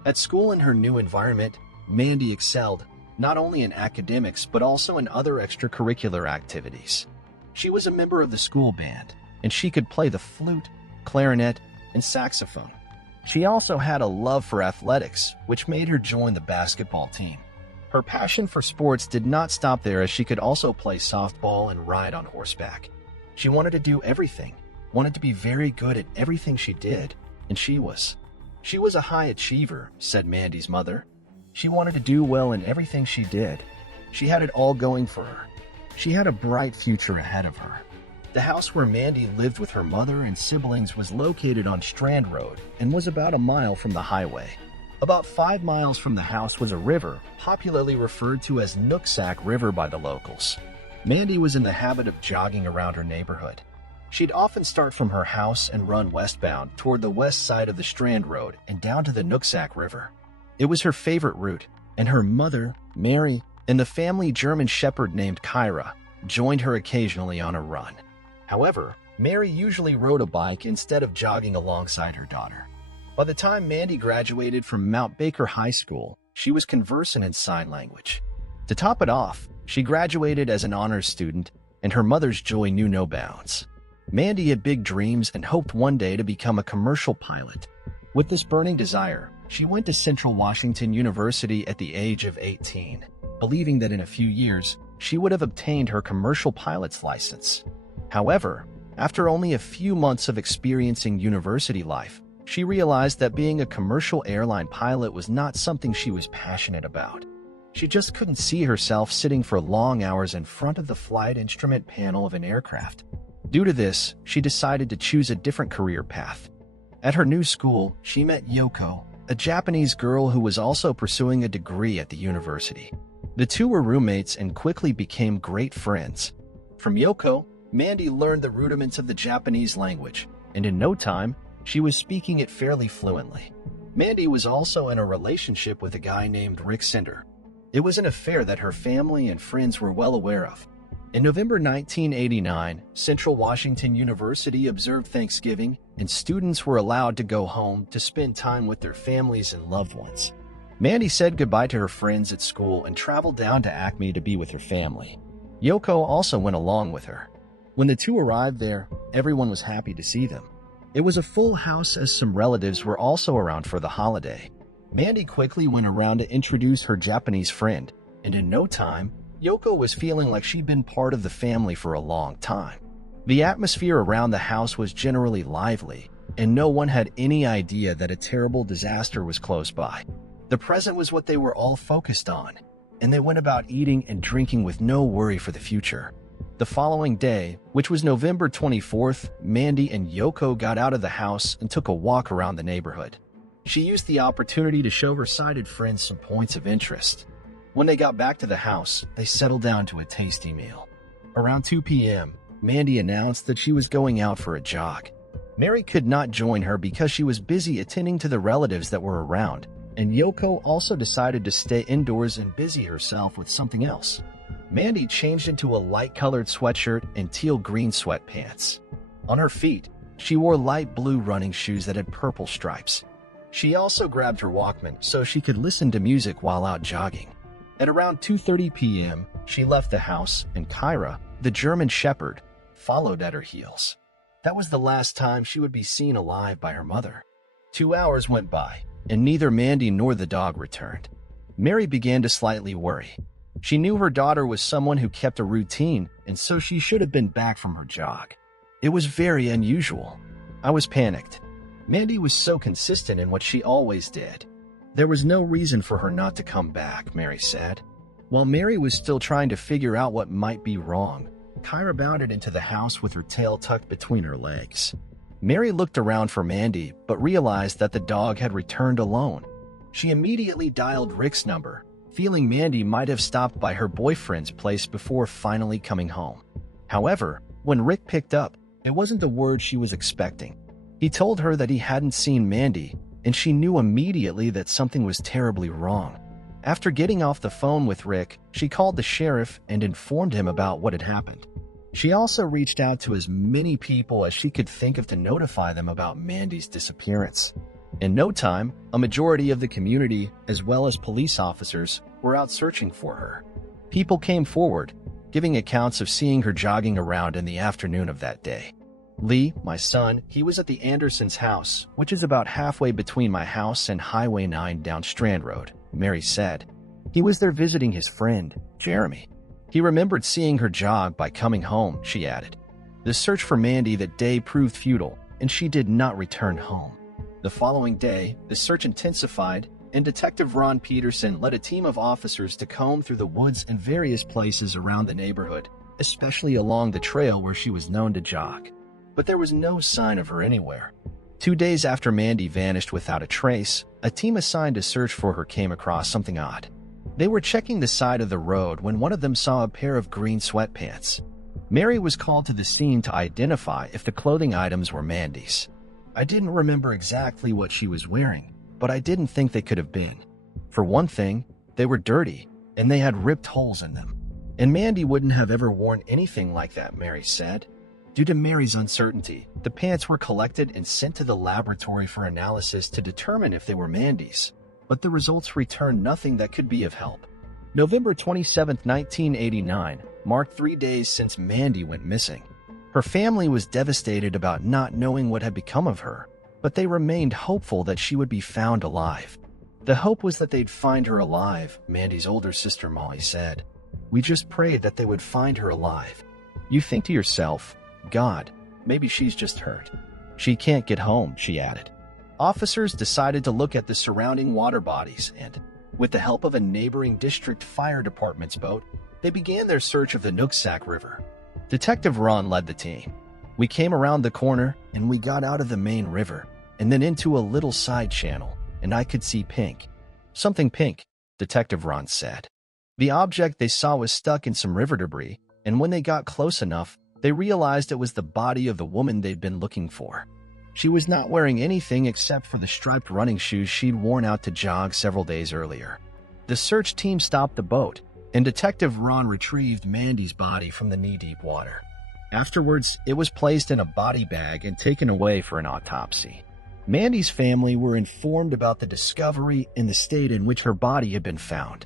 At school in her new environment, Mandy excelled, not only in academics but also in other extracurricular activities. She was a member of the school band, and she could play the flute, clarinet, and saxophone. She also had a love for athletics, which made her join the basketball team. Her passion for sports did not stop there, as she could also play softball and ride on horseback. She wanted to do everything, wanted to be very good at everything she did, and she was. She was a high achiever, said Mandy's mother. She wanted to do well in everything she did. She had it all going for her. She had a bright future ahead of her. The house where Mandy lived with her mother and siblings was located on Strand Road and was about a mile from the highway. About 5 miles from the house was a river, popularly referred to as Nooksack River by the locals. Mandy was in the habit of jogging around her neighborhood. She'd often start from her house and run westbound toward the west side of the Strand Road and down to the Nooksack River. It was her favorite route, and her mother, Mary, and the family German shepherd named Kyra joined her occasionally on a run. However, Mary usually rode a bike instead of jogging alongside her daughter. By the time Mandy graduated from Mount Baker High School, she was conversant in sign language. To top it off, she graduated as an honors student, and her mother's joy knew no bounds. Mandy had big dreams and hoped one day to become a commercial pilot. With this burning desire, she went to Central Washington University at the age of 18, believing that in a few years, she would have obtained her commercial pilot's license. However, After only a few months of experiencing university life, she realized that being a commercial airline pilot was not something she was passionate about. She just couldn't see herself sitting for long hours in front of the flight instrument panel of an aircraft. Due to this, she decided to choose a different career path. At her new school, she met Yoko, a Japanese girl who was also pursuing a degree at the university. The two were roommates and quickly became great friends. From Yoko, Mandy learned the rudiments of the Japanese language, and in no time, she was speaking it fairly fluently. Mandy was also in a relationship with a guy named Rick Cinder. It was an affair that her family and friends were well aware of. In November 1989, Central Washington University observed Thanksgiving, and students were allowed to go home to spend time with their families and loved ones. Mandy said goodbye to her friends at school and traveled down to Acme to be with her family. Yoko also went along with her. When the two arrived there, everyone was happy to see them. It was a full house as some relatives were also around for the holiday. Mandy quickly went around to introduce her Japanese friend, and in no time, Yoko was feeling like she'd been part of the family for a long time. The atmosphere around the house was generally lively, and no one had any idea that a terrible disaster was close by. The present was what they were all focused on, and they went about eating and drinking with no worry for the future. The following day, which was November 24th, Mandy and Yoko got out of the house and took a walk around the neighborhood. She used the opportunity to show her sighted friends some points of interest. When they got back to the house, they settled down to a tasty meal. Around 2 p.m., Mandy announced that she was going out for a jog. Mary could not join her because she was busy attending to the relatives that were around, and Yoko also decided to stay indoors and busy herself with something else. Mandy changed into a light-colored sweatshirt and teal-green sweatpants. On her feet, she wore light blue running shoes that had purple stripes. She also grabbed her Walkman so she could listen to music while out jogging. At around 2:30 p.m., she left the house, and Kyra, the German Shepherd, followed at her heels. That was the last time she would be seen alive by her mother. 2 hours went by, and neither Mandy nor the dog returned. Mary began to slightly worry. She knew her daughter was someone who kept a routine, and so she should have been back from her jog. It was very unusual. I was panicked. Mandy was so consistent in what she always did. There was no reason for her not to come back, Mary said. While Mary was still trying to figure out what might be wrong, Kyra bounded into the house with her tail tucked between her legs. Mary looked around for Mandy, but realized that the dog had returned alone. She immediately dialed Rick's number, feeling Mandy might have stopped by her boyfriend's place before finally coming home. However, when Rick picked up, it wasn't the word she was expecting. He told her that he hadn't seen Mandy, and she knew immediately that something was terribly wrong. After getting off the phone with Rick, she called the sheriff and informed him about what had happened. She also reached out to as many people as she could think of to notify them about Mandy's disappearance. In no time, a majority of the community, as well as police officers, were out searching for her. People came forward, giving accounts of seeing her jogging around in the afternoon of that day. Lee, my son, he was at the Andersons' house, which is about halfway between my house and Highway 9 down Strand Road, Mary said. He was there visiting his friend, Jeremy. He remembered seeing her jog by coming home, she added. The search for Mandy that day proved futile, and she did not return home. The following day, the search intensified, and Detective Ron Peterson led a team of officers to comb through the woods and various places around the neighborhood, especially along the trail where she was known to jog. But there was no sign of her anywhere. 2 days after Mandy vanished without a trace, a team assigned to search for her came across something odd. They were checking the side of the road when one of them saw a pair of green sweatpants. Mary was called to the scene to identify if the clothing items were Mandy's. I didn't remember exactly what she was wearing, but I didn't think they could have been. For one thing, they were dirty, and they had ripped holes in them. And Mandy wouldn't have ever worn anything like that, Mary said. Due to Mary's uncertainty, the pants were collected and sent to the laboratory for analysis to determine if they were Mandy's, but the results returned nothing that could be of help. November 27, 1989, marked 3 days since Mandy went missing. Her family was devastated about not knowing what had become of her, but they remained hopeful that she would be found alive. The hope was that they'd find her alive, Mandy's older sister Molly said. We just prayed that they would find her alive. You think to yourself, God, Maybe she's just hurt. She can't get home, she added. Officers decided to look at the surrounding water bodies and, with the help of a neighboring district fire department's boat, they began their search of the Nooksack River. Detective Ron led the team. We came around the corner and we got out of the main river and then into a little side channel, and I could see pink. Something pink, Detective Ron said. The object they saw was stuck in some river debris, and when they got close enough, they realized it was the body of the woman they'd been looking for. She was not wearing anything except for the striped running shoes she'd worn out to jog several days earlier. The search team stopped the boat, and Detective Ron retrieved Mandy's body from the knee-deep water. Afterwards, it was placed in a body bag and taken away for an autopsy. Mandy's family were informed about the discovery and the state in which her body had been found.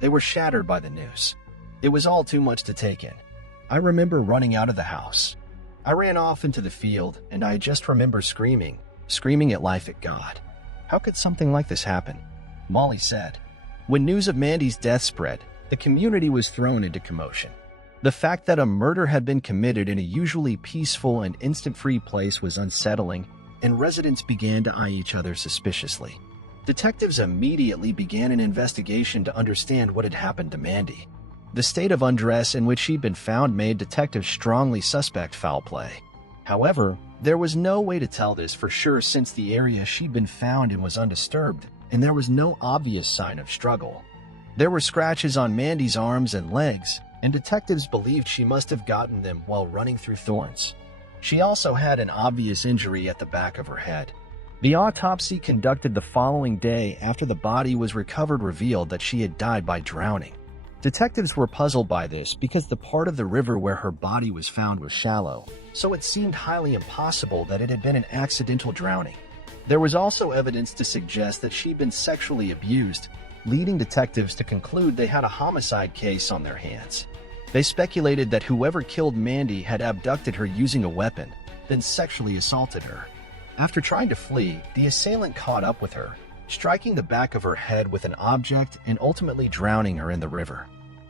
They were shattered by the news. It was all too much to take in. I remember running out of the house. I ran off into the field, and I just remember screaming at life at God. How could something like this happen? Molly said. When news of Mandy's death spread, the community was thrown into commotion. The fact that a murder had been committed in a usually peaceful and instant-free place was unsettling, and residents began to eye each other suspiciously. Detectives immediately began an investigation to understand what had happened to Mandy. The state of undress in which she'd been found made detectives strongly suspect foul play. However, there was no way to tell this for sure since the area she'd been found in was undisturbed, and there was no obvious sign of struggle. There were scratches on Mandy's arms and legs, and detectives believed she must have gotten them while running through thorns. She also had an obvious injury at the back of her head. The autopsy conducted the following day after the body was recovered revealed that she had died by drowning. Detectives were puzzled by this because the part of the river where her body was found was shallow, so it seemed highly impossible that it had been an accidental drowning. There was also evidence to suggest that she'd been sexually abused, leading detectives to conclude they had a homicide case on their hands. They speculated that whoever killed Mandy had abducted her using a weapon, then sexually assaulted her. After trying to flee, the assailant caught up with her, striking the back of her head with an object and ultimately drowning her in the river.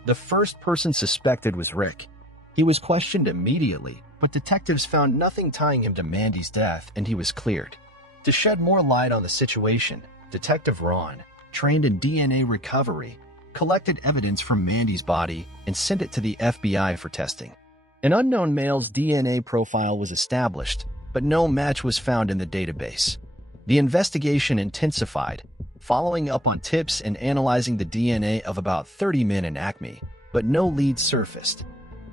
The first person suspected was Rick. He was questioned immediately, but detectives found nothing tying him to Mandy's death, and he was cleared. To shed more light on the situation, Detective Ron, trained in DNA recovery, collected evidence from Mandy's body and sent it to the FBI for testing. An unknown male's DNA profile was established, but no match was found in the database. The investigation intensified, following up on tips and analyzing the DNA of about 30 men in Acme, but no leads surfaced.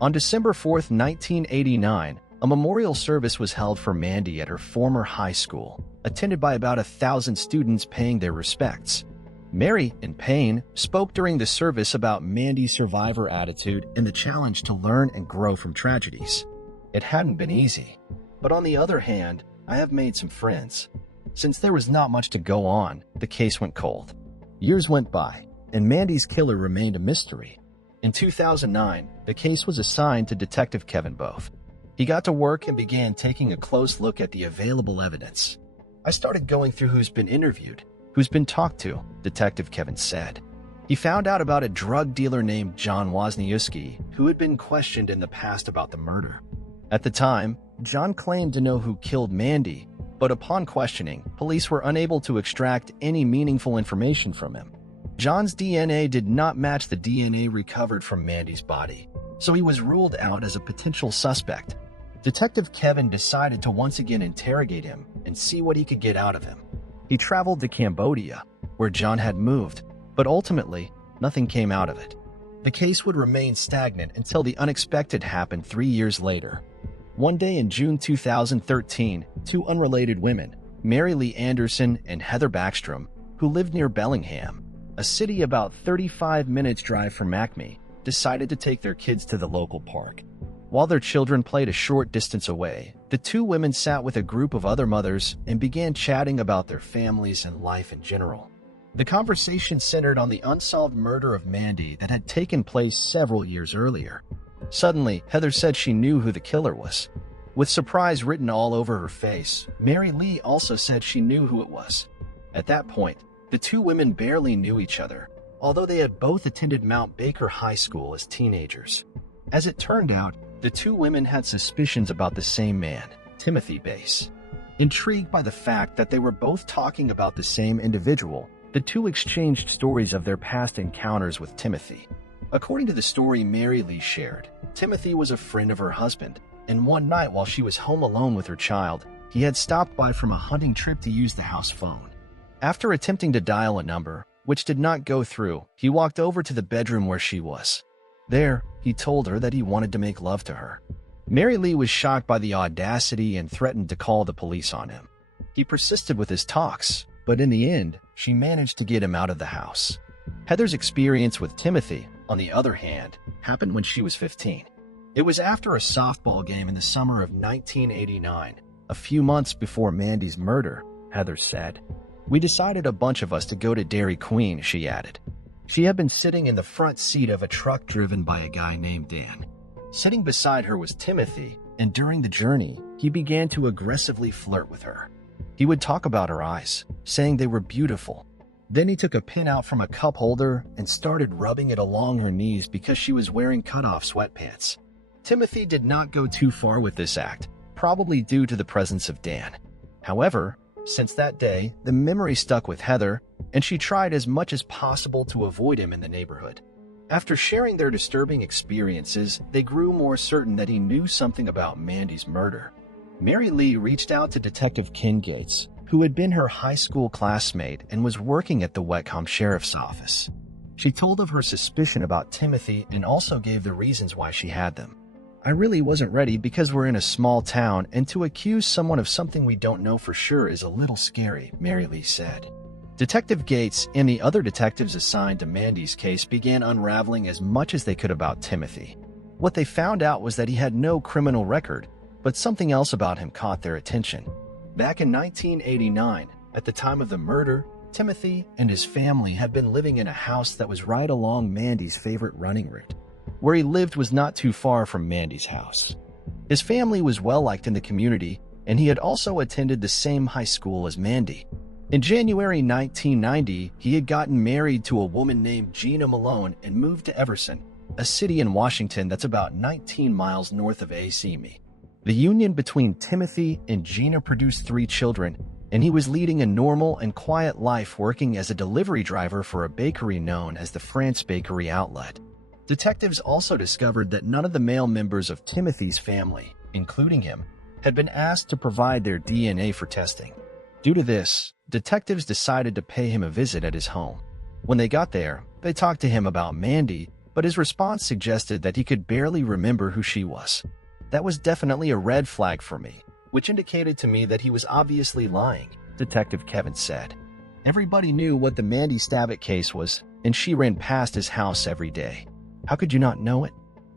On December 4, 1989, a memorial service was held for Mandy at her former high school, attended by about 1,000 students paying their respects. Mary, in pain, spoke during the service about Mandy's survivor attitude and the challenge to learn and grow from tragedies. It hadn't been easy, but on the other hand, I have made some friends. Since there was not much to go on, the case went cold. Years went by, and Mandy's killer remained a mystery. In 2009, the case was assigned to Detective Kevin Both. He got to work and began taking a close look at the available evidence. I started going through who's been interviewed, who's been talked to, Detective Kevin said. He found out about a drug dealer named John Wozniewski, who had been questioned in the past about the murder. At the time, John claimed to know who killed Mandy, but upon questioning, police were unable to extract any meaningful information from him. John's DNA did not match the DNA recovered from Mandy's body, so he was ruled out as a potential suspect. Detective Kevin decided to once again interrogate him and see what he could get out of him. He traveled to Cambodia, where John had moved, but ultimately, nothing came out of it. The case would remain stagnant until the unexpected happened 3 years later. One day in June 2013, two unrelated women, Mary Lee Anderson and Heather Backstrom, who lived near Bellingham, a city about 35 minutes drive from Acme, decided to take their kids to the local park. While their children played a short distance away, the two women sat with a group of other mothers and began chatting about their families and life in general. The conversation centered on the unsolved murder of Mandy that had taken place several years earlier. Suddenly, Heather said she knew who the killer was. With surprise written all over her face, Mary Lee also said she knew who it was. At that point, the two women barely knew each other, although they had both attended Mount Baker High School as teenagers. As it turned out, The two women had suspicions about the same man, Timothy Bass. Intrigued by the fact that they were both talking about the same individual, the two exchanged stories of their past encounters with Timothy. According to the story Mary Lee shared, Timothy was a friend of her husband, and one night while she was home alone with her child, he had stopped by from a hunting trip to use the house phone. After attempting to dial a number, which did not go through, he walked over to the bedroom where she was. There, he told her that he wanted to make love to her. Mary Lee was shocked by the audacity and threatened to call the police on him. He persisted with his talks, but in the end, she managed to get him out of the house. Heather's experience with Timothy, on the other hand, happened when she was 15. It was after a softball game in the summer of 1989, a few months before Mandy's murder, Heather said. "We decided a bunch of us to go to Dairy Queen," she added. She had been sitting in the front seat of a truck driven by a guy named Dan. Sitting beside her was Timothy, and during the journey, he began to aggressively flirt with her. He would talk about her eyes, saying they were beautiful. Then he took a pin out from a cup holder and started rubbing it along her knees because she was wearing cut-off sweatpants. Timothy did not go too far with this act, probably due to the presence of Dan. However, since that day, the memory stuck with Heather, and she tried as much as possible to avoid him in the neighborhood. After sharing their disturbing experiences, they grew more certain that he knew something about Mandy's murder. Mary Lee reached out to Detective Ken Gates, who had been her high school classmate and was working at the Whatcom Sheriff's Office. She told of her suspicion about Timothy and also gave the reasons why she had them. "I really wasn't ready because we're in a small town, and to accuse someone of something we don't know for sure is a little scary," Mary Lee said. Detective Gates and the other detectives assigned to Mandy's case began unraveling as much as they could about Timothy. What they found out was that he had no criminal record, but something else about him caught their attention. Back in 1989, at the time of the murder, Timothy and his family had been living in a house that was right along Mandy's favorite running route. Where he lived was not too far from Mandy's house. His family was well-liked in the community, and he had also attended the same high school as Mandy. In January 1990, he had gotten married to a woman named Gina Malone and moved to Everson, a city in Washington that's about 19 miles north of ACME. The union between Timothy and Gina produced 3 children, and he was leading a normal and quiet life working as a delivery driver for a bakery known as the France Bakery Outlet. Detectives also discovered that none of the male members of Timothy's family, including him, had been asked to provide their DNA for testing. Due to this, detectives decided to pay him a visit at his home. When they got there, they talked to him about Mandy, but his response suggested that he could barely remember who she was. That was definitely a red flag for me, which indicated to me that he was obviously lying, Detective Kevin said. Everybody knew what the Mandy Stabbit case was, and she ran past his house every day. How could you not know it?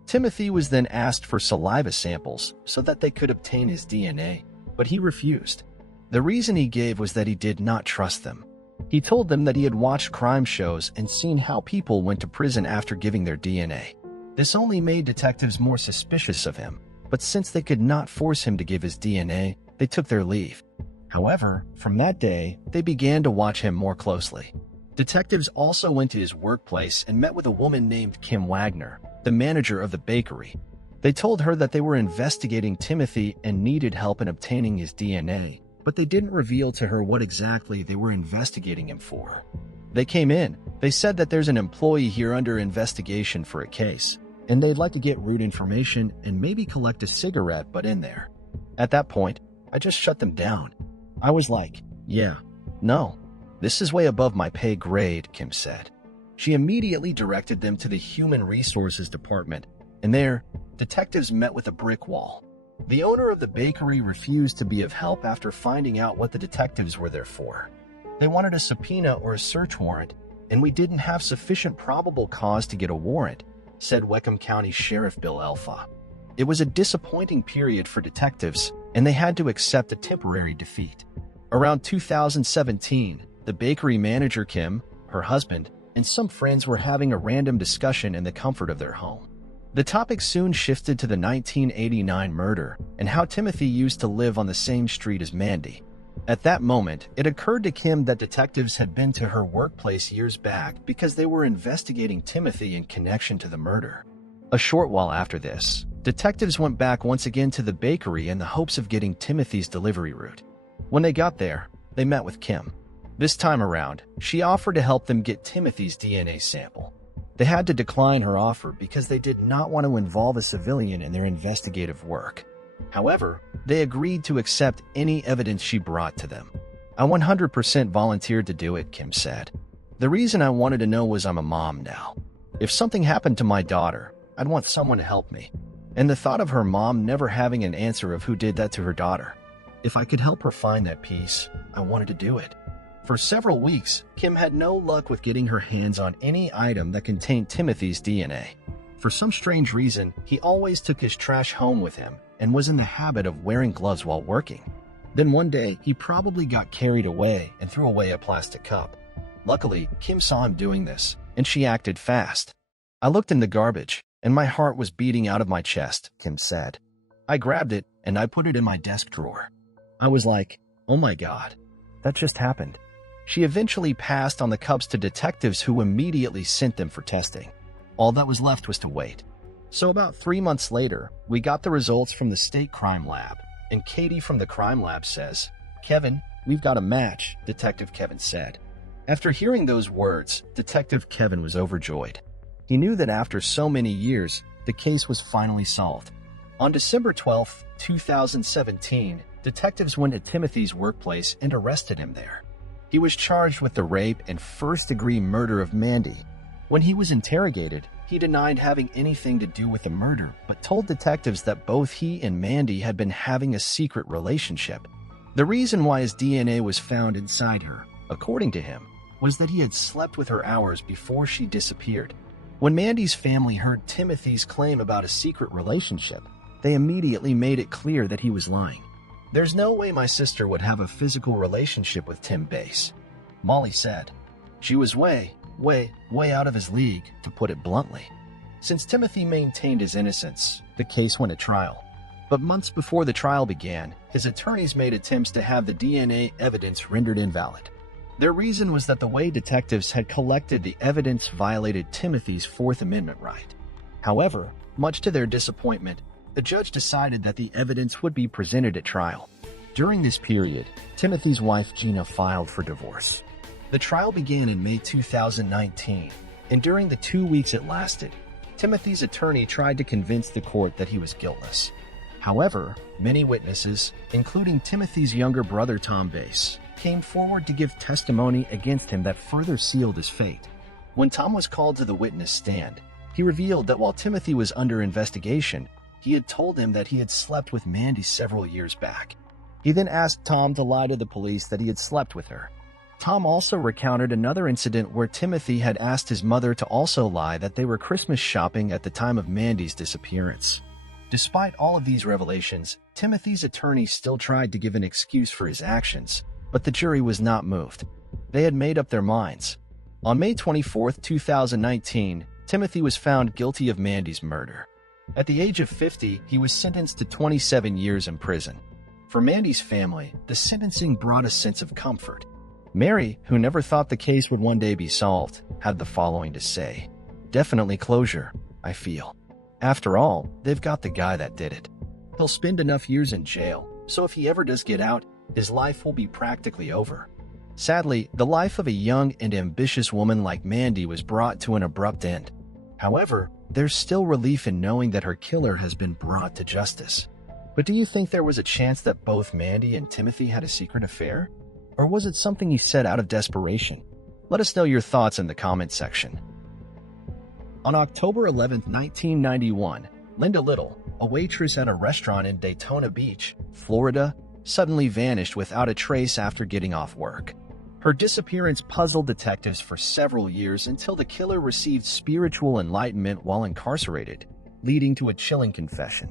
Timothy was then asked for saliva samples so that they could obtain his DNA, but he refused. The reason he gave was that he did not trust them. He told them that he had watched crime shows and seen how people went to prison after giving their DNA. This only made detectives more suspicious of him, but since they could not force him to give his DNA, they took their leave. However, from that day, they began to watch him more closely. Detectives also went to his workplace and met with a woman named Kim Wagner, the manager of the bakery. They told her that they were investigating Timothy and needed help in obtaining his DNA, but they didn't reveal to her what exactly they were investigating him for. They came in. They said that there's an employee here under investigation for a case, and they'd like to get root information and maybe collect a cigarette butt in there. At that point, I just shut them down. I was like, yeah, no, this is way above my pay grade, Kim said. She immediately directed them to the Human Resources Department, and there, detectives met with a brick wall. The owner of the bakery refused to be of help after finding out what the detectives were there for. They wanted a subpoena or a search warrant, and we didn't have sufficient probable cause to get a warrant, said Whatcom County Sheriff Bill Elfa. It was a disappointing period for detectives, and they had to accept a temporary defeat. Around 2017, the bakery manager Kim, her husband, and some friends were having a random discussion in the comfort of their home. The topic soon shifted to the 1989 murder and how Timothy used to live on the same street as Mandy. At that moment, it occurred to Kim that detectives had been to her workplace years back because they were investigating Timothy in connection to the murder. A short while after this, Detectives went back once again to the bakery in the hopes of getting Timothy's delivery route. When they got there, they met with Kim. This time around, she offered to help them get Timothy's DNA sample. They had to decline her offer because they did not want to involve a civilian in their investigative work. However, they agreed to accept any evidence she brought to them. "I 100% volunteered to do it," Kim said. "The reason I wanted to know was I'm a mom now. If something happened to my daughter, I'd want someone to help me. And the thought of her mom never having an answer of who did that to her daughter. If I could help her find that piece, I wanted to do it." For several weeks, Kim had no luck with getting her hands on any item that contained Timothy's DNA. For some strange reason, he always took his trash home with him and was in the habit of wearing gloves while working. Then one day, he probably got carried away and threw away a plastic cup. Luckily, Kim saw him doing this, and she acted fast. "I looked in the garbage, and my heart was beating out of my chest," Kim said. "I grabbed it, and I put it in my desk drawer. I was like, oh my God, that just happened." She eventually passed on the cups to detectives who immediately sent them for testing. All that was left was to wait. So about 3 months later, we got the results from the state crime lab, and Katie from the crime lab says, "Kevin, we've got a match," Detective Kevin said. After hearing those words, Detective Kevin was overjoyed. He knew that after so many years, the case was finally solved. On December 12, 2017, detectives went to Timothy's workplace and arrested him there. He was charged with the rape and first-degree murder of Mandy. When he was interrogated, he denied having anything to do with the murder, but told detectives that both he and Mandy had been having a secret relationship. The reason why his DNA was found inside her, according to him, was that he had slept with her hours before she disappeared. When Mandy's family heard Timothy's claim about a secret relationship, they immediately made it clear that he was lying. "There's no way my sister would have a physical relationship with Tim Bass," Molly said. "She was way out of his league, to put it bluntly." Since Timothy maintained his innocence, the case went to trial. But months before the trial began, his attorneys made attempts to have the DNA evidence rendered invalid. Their reason was that the way detectives had collected the evidence violated Timothy's Fourth Amendment right. However, much to their disappointment, the judge decided that the evidence would be presented at trial. During this period, Timothy's wife Gina filed for divorce. The trial began in May 2019, and during the 2 weeks it lasted, Timothy's attorney tried to convince the court that he was guiltless. However, many witnesses, including Timothy's younger brother Tom Bass, came forward to give testimony against him that further sealed his fate. When Tom was called to the witness stand, he revealed that while Timothy was under investigation, he had told him that he had slept with Mandy several years back. He then asked Tom to lie to the police that he had slept with her. Tom also recounted another incident where Timothy had asked his mother to also lie that they were Christmas shopping at the time of Mandy's disappearance. Despite all of these revelations, Timothy's attorney still tried to give an excuse for his actions, but the jury was not moved. They had made up their minds. On May 24, 2019, Timothy was found guilty of Mandy's murder. At the age of 50, he was sentenced to 27 years in prison. For Mandy's family, the sentencing brought a sense of comfort. Mary, who never thought the case would one day be solved, had the following to say: "Definitely closure, I feel. After all, they've got the guy that did it. He'll spend enough years in jail, so if he ever does get out, his life will be practically over." Sadly, the life of a young and ambitious woman like Mandy was brought to an abrupt end. However, there's still relief in knowing that her killer has been brought to justice. But do you think there was a chance that both Mandy and Timothy had a secret affair? Or was it something he said out of desperation? Let us know your thoughts in the comment section. On October 11, 1991, Linda Little, a waitress at a restaurant in Daytona Beach, Florida, suddenly vanished without a trace after getting off work. Her disappearance puzzled detectives for several years until the killer received spiritual enlightenment while incarcerated, leading to a chilling confession.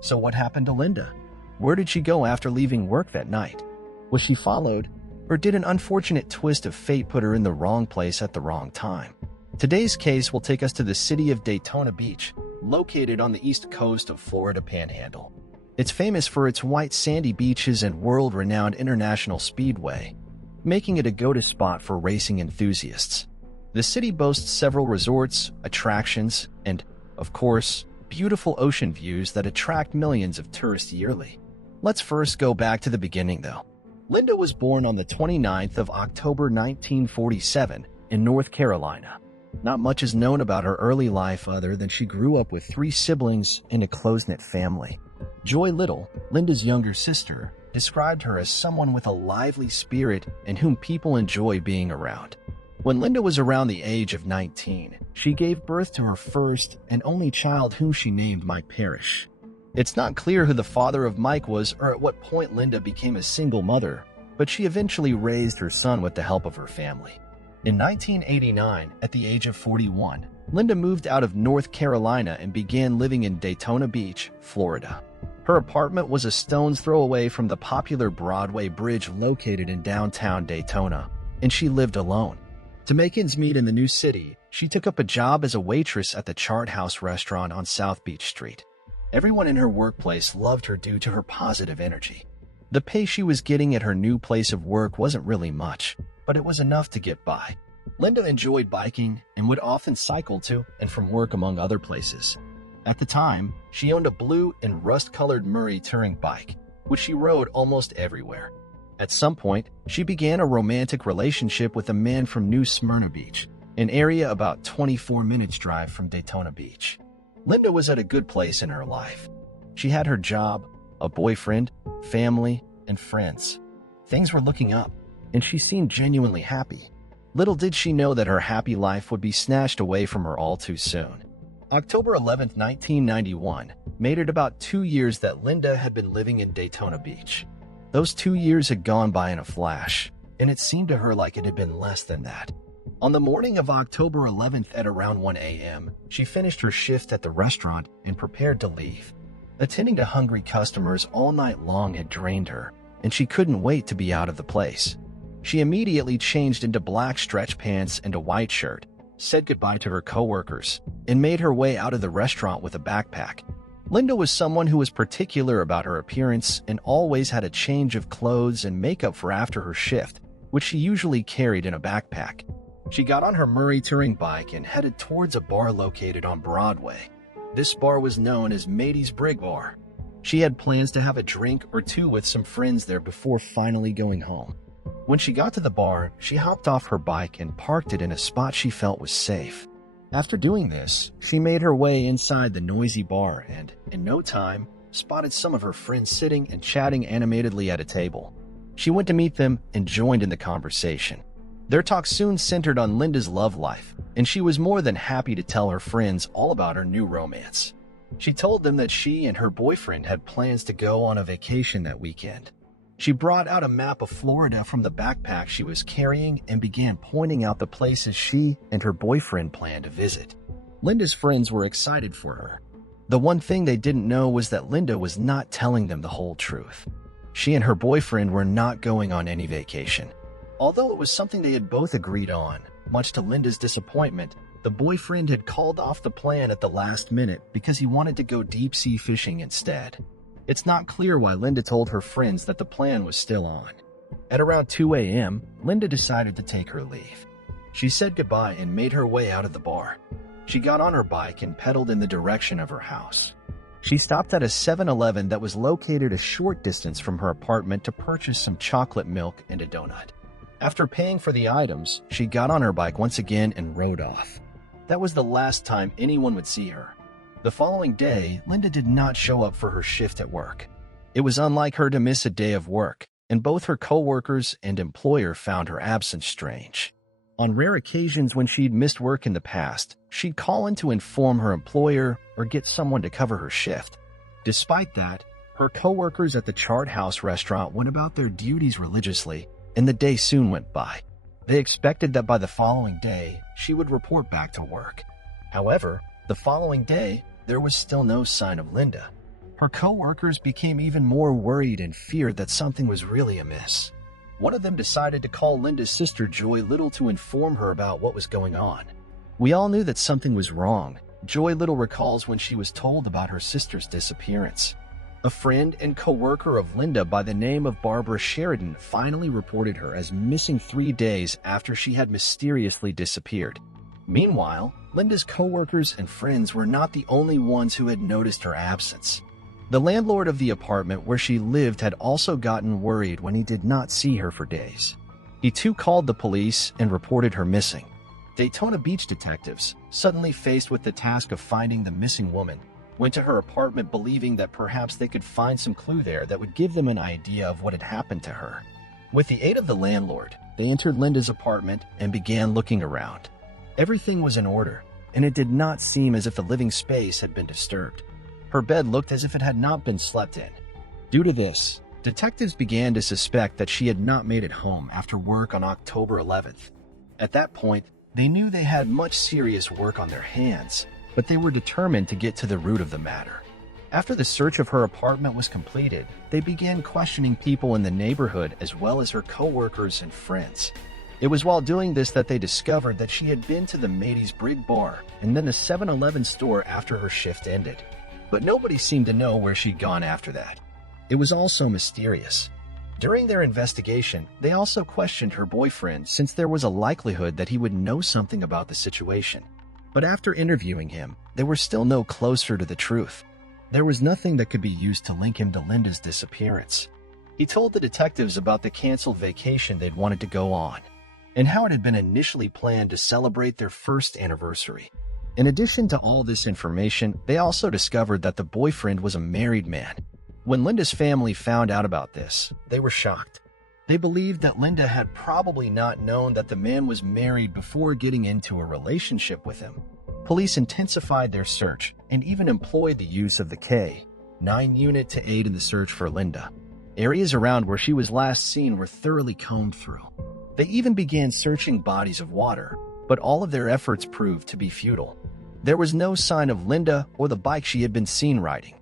So what happened to Linda? Where did she go after leaving work that night? Was she followed? Or did an unfortunate twist of fate put her in the wrong place at the wrong time? Today's case will take us to the city of Daytona Beach, located on the east coast of Florida Panhandle. It's famous for its white sandy beaches and world-renowned international speedway, making it a go-to spot for racing enthusiasts. The city boasts several resorts, attractions, and, of course, beautiful ocean views that attract millions of tourists yearly. Let's first go back to the beginning, though. Linda was born on the 29th of October 1947 in North Carolina. Not much is known about her early life other than she grew up with 3 siblings in a close-knit family. Joy Little, Linda's younger sister, described her as someone with a lively spirit and whom people enjoy being around. When Linda was around the age of 19, she gave birth to her first and only child, whom she named Mike Parrish. It's not clear who the father of Mike was or at what point Linda became a single mother, but she eventually raised her son with the help of her family. In 1989, at the age of 41, Linda moved out of North Carolina and began living in Daytona Beach, Florida. Her apartment was a stone's throw away from the popular Broadway bridge located in downtown Daytona, and she lived alone. To make ends meet in the new city, she took up a job as a waitress at the Chart House restaurant on South Beach Street. Everyone in her workplace loved her due to her positive energy. The pay she was getting at her new place of work wasn't really much, but it was enough to get by. Linda enjoyed biking and would often cycle to and from work, among other places. At the time, she owned a blue and rust-colored Murray touring bike, which she rode almost everywhere. At some point, she began a romantic relationship with a man from New Smyrna Beach, an area about 24 minutes drive from Daytona Beach. Linda was at a good place in her life. She had her job, a boyfriend, family, and friends. Things were looking up, and she seemed genuinely happy. Little did she know that her happy life would be snatched away from her all too soon. October 11, 1991, made it about 2 years that Linda had been living in Daytona Beach. Those 2 years had gone by in a flash, and it seemed to her like it had been less than that. On the morning of October 11th at around 1 a.m., she finished her shift at the restaurant and prepared to leave. Attending to hungry customers all night long had drained her, and she couldn't wait to be out of the place. She immediately changed into black stretch pants and a white shirt, said goodbye to her coworkers, and made her way out of the restaurant with a backpack. Linda was someone who was particular about her appearance and always had a change of clothes and makeup for after her shift, which she usually carried in a backpack. She got on her Murray touring bike and headed towards a bar located on Broadway. This bar was known as Matey's Brig Bar. She had plans to have a drink or two with some friends there before finally going home. When she got to the bar, she hopped off her bike and parked it in a spot she felt was safe. After doing this, she made her way inside the noisy bar and, in no time, spotted some of her friends sitting and chatting animatedly at a table. She went to meet them and joined in the conversation. Their talk soon centered on Linda's love life, and she was more than happy to tell her friends all about her new romance. She told them that she and her boyfriend had plans to go on a vacation that weekend. She brought out a map of Florida from the backpack she was carrying and began pointing out the places she and her boyfriend planned to visit. Linda's friends were excited for her. The one thing they didn't know was that Linda was not telling them the whole truth. She and her boyfriend were not going on any vacation. Although it was something they had both agreed on, much to Linda's disappointment, the boyfriend had called off the plan at the last minute because he wanted to go deep-sea fishing instead. It's not clear why Linda told her friends that the plan was still on. At around 2 a.m., Linda decided to take her leave. She said goodbye and made her way out of the bar. She got on her bike and pedaled in the direction of her house. She stopped at a 7-Eleven that was located a short distance from her apartment to purchase some chocolate milk and a donut. After paying for the items, she got on her bike once again and rode off. That was the last time anyone would see her. The following day, Linda did not show up for her shift at work. It was unlike her to miss a day of work, and both her coworkers and employer found her absence strange. On rare occasions when she'd missed work in the past, she'd call in to inform her employer or get someone to cover her shift. Despite that, her coworkers at the Chart House restaurant went about their duties religiously, and the day soon went by. They expected that by the following day, she would report back to work. However, the following day, there was still no sign of Linda. Her co-workers became even more worried and feared that something was really amiss. One of them decided to call Linda's sister Joy Little to inform her about what was going on. We all knew that something was wrong. Joy Little recalls when she was told about her sister's disappearance. A friend and co-worker of Linda by the name of Barbara Sheridan finally reported her as missing 3 days after she had mysteriously disappeared. Meanwhile, Linda's coworkers and friends were not the only ones who had noticed her absence. The landlord of the apartment where she lived had also gotten worried when he did not see her for days. He too called the police and reported her missing. Daytona Beach detectives, suddenly faced with the task of finding the missing woman, went to her apartment believing that perhaps they could find some clue there that would give them an idea of what had happened to her. With the aid of the landlord, they entered Linda's apartment and began looking around. Everything was in order, and it did not seem as if the living space had been disturbed. Her bed looked as if it had not been slept in. Due to this, detectives began to suspect that she had not made it home after work on October 11th. At that point, they knew they had much serious work on their hands, but they were determined to get to the root of the matter. After the search of her apartment was completed, they began questioning people in the neighborhood as well as her co-workers and friends. It was while doing this that they discovered that she had been to the Matey's Brig Bar and then the 7-Eleven store after her shift ended. But nobody seemed to know where she'd gone after that. It was all so mysterious. During their investigation, they also questioned her boyfriend since there was a likelihood that he would know something about the situation. But after interviewing him, they were still no closer to the truth. There was nothing that could be used to link him to Linda's disappearance. He told the detectives about the canceled vacation they'd wanted to go on, and how it had been initially planned to celebrate their first anniversary. In addition to all this information, they also discovered that the boyfriend was a married man. When Linda's family found out about this, they were shocked. They believed that Linda had probably not known that the man was married before getting into a relationship with him. Police intensified their search and even employed the use of the K-9 unit to aid in the search for Linda. Areas around where she was last seen were thoroughly combed through. They even began searching bodies of water, but all of their efforts proved to be futile. There was no sign of Linda or the bike she had been seen riding.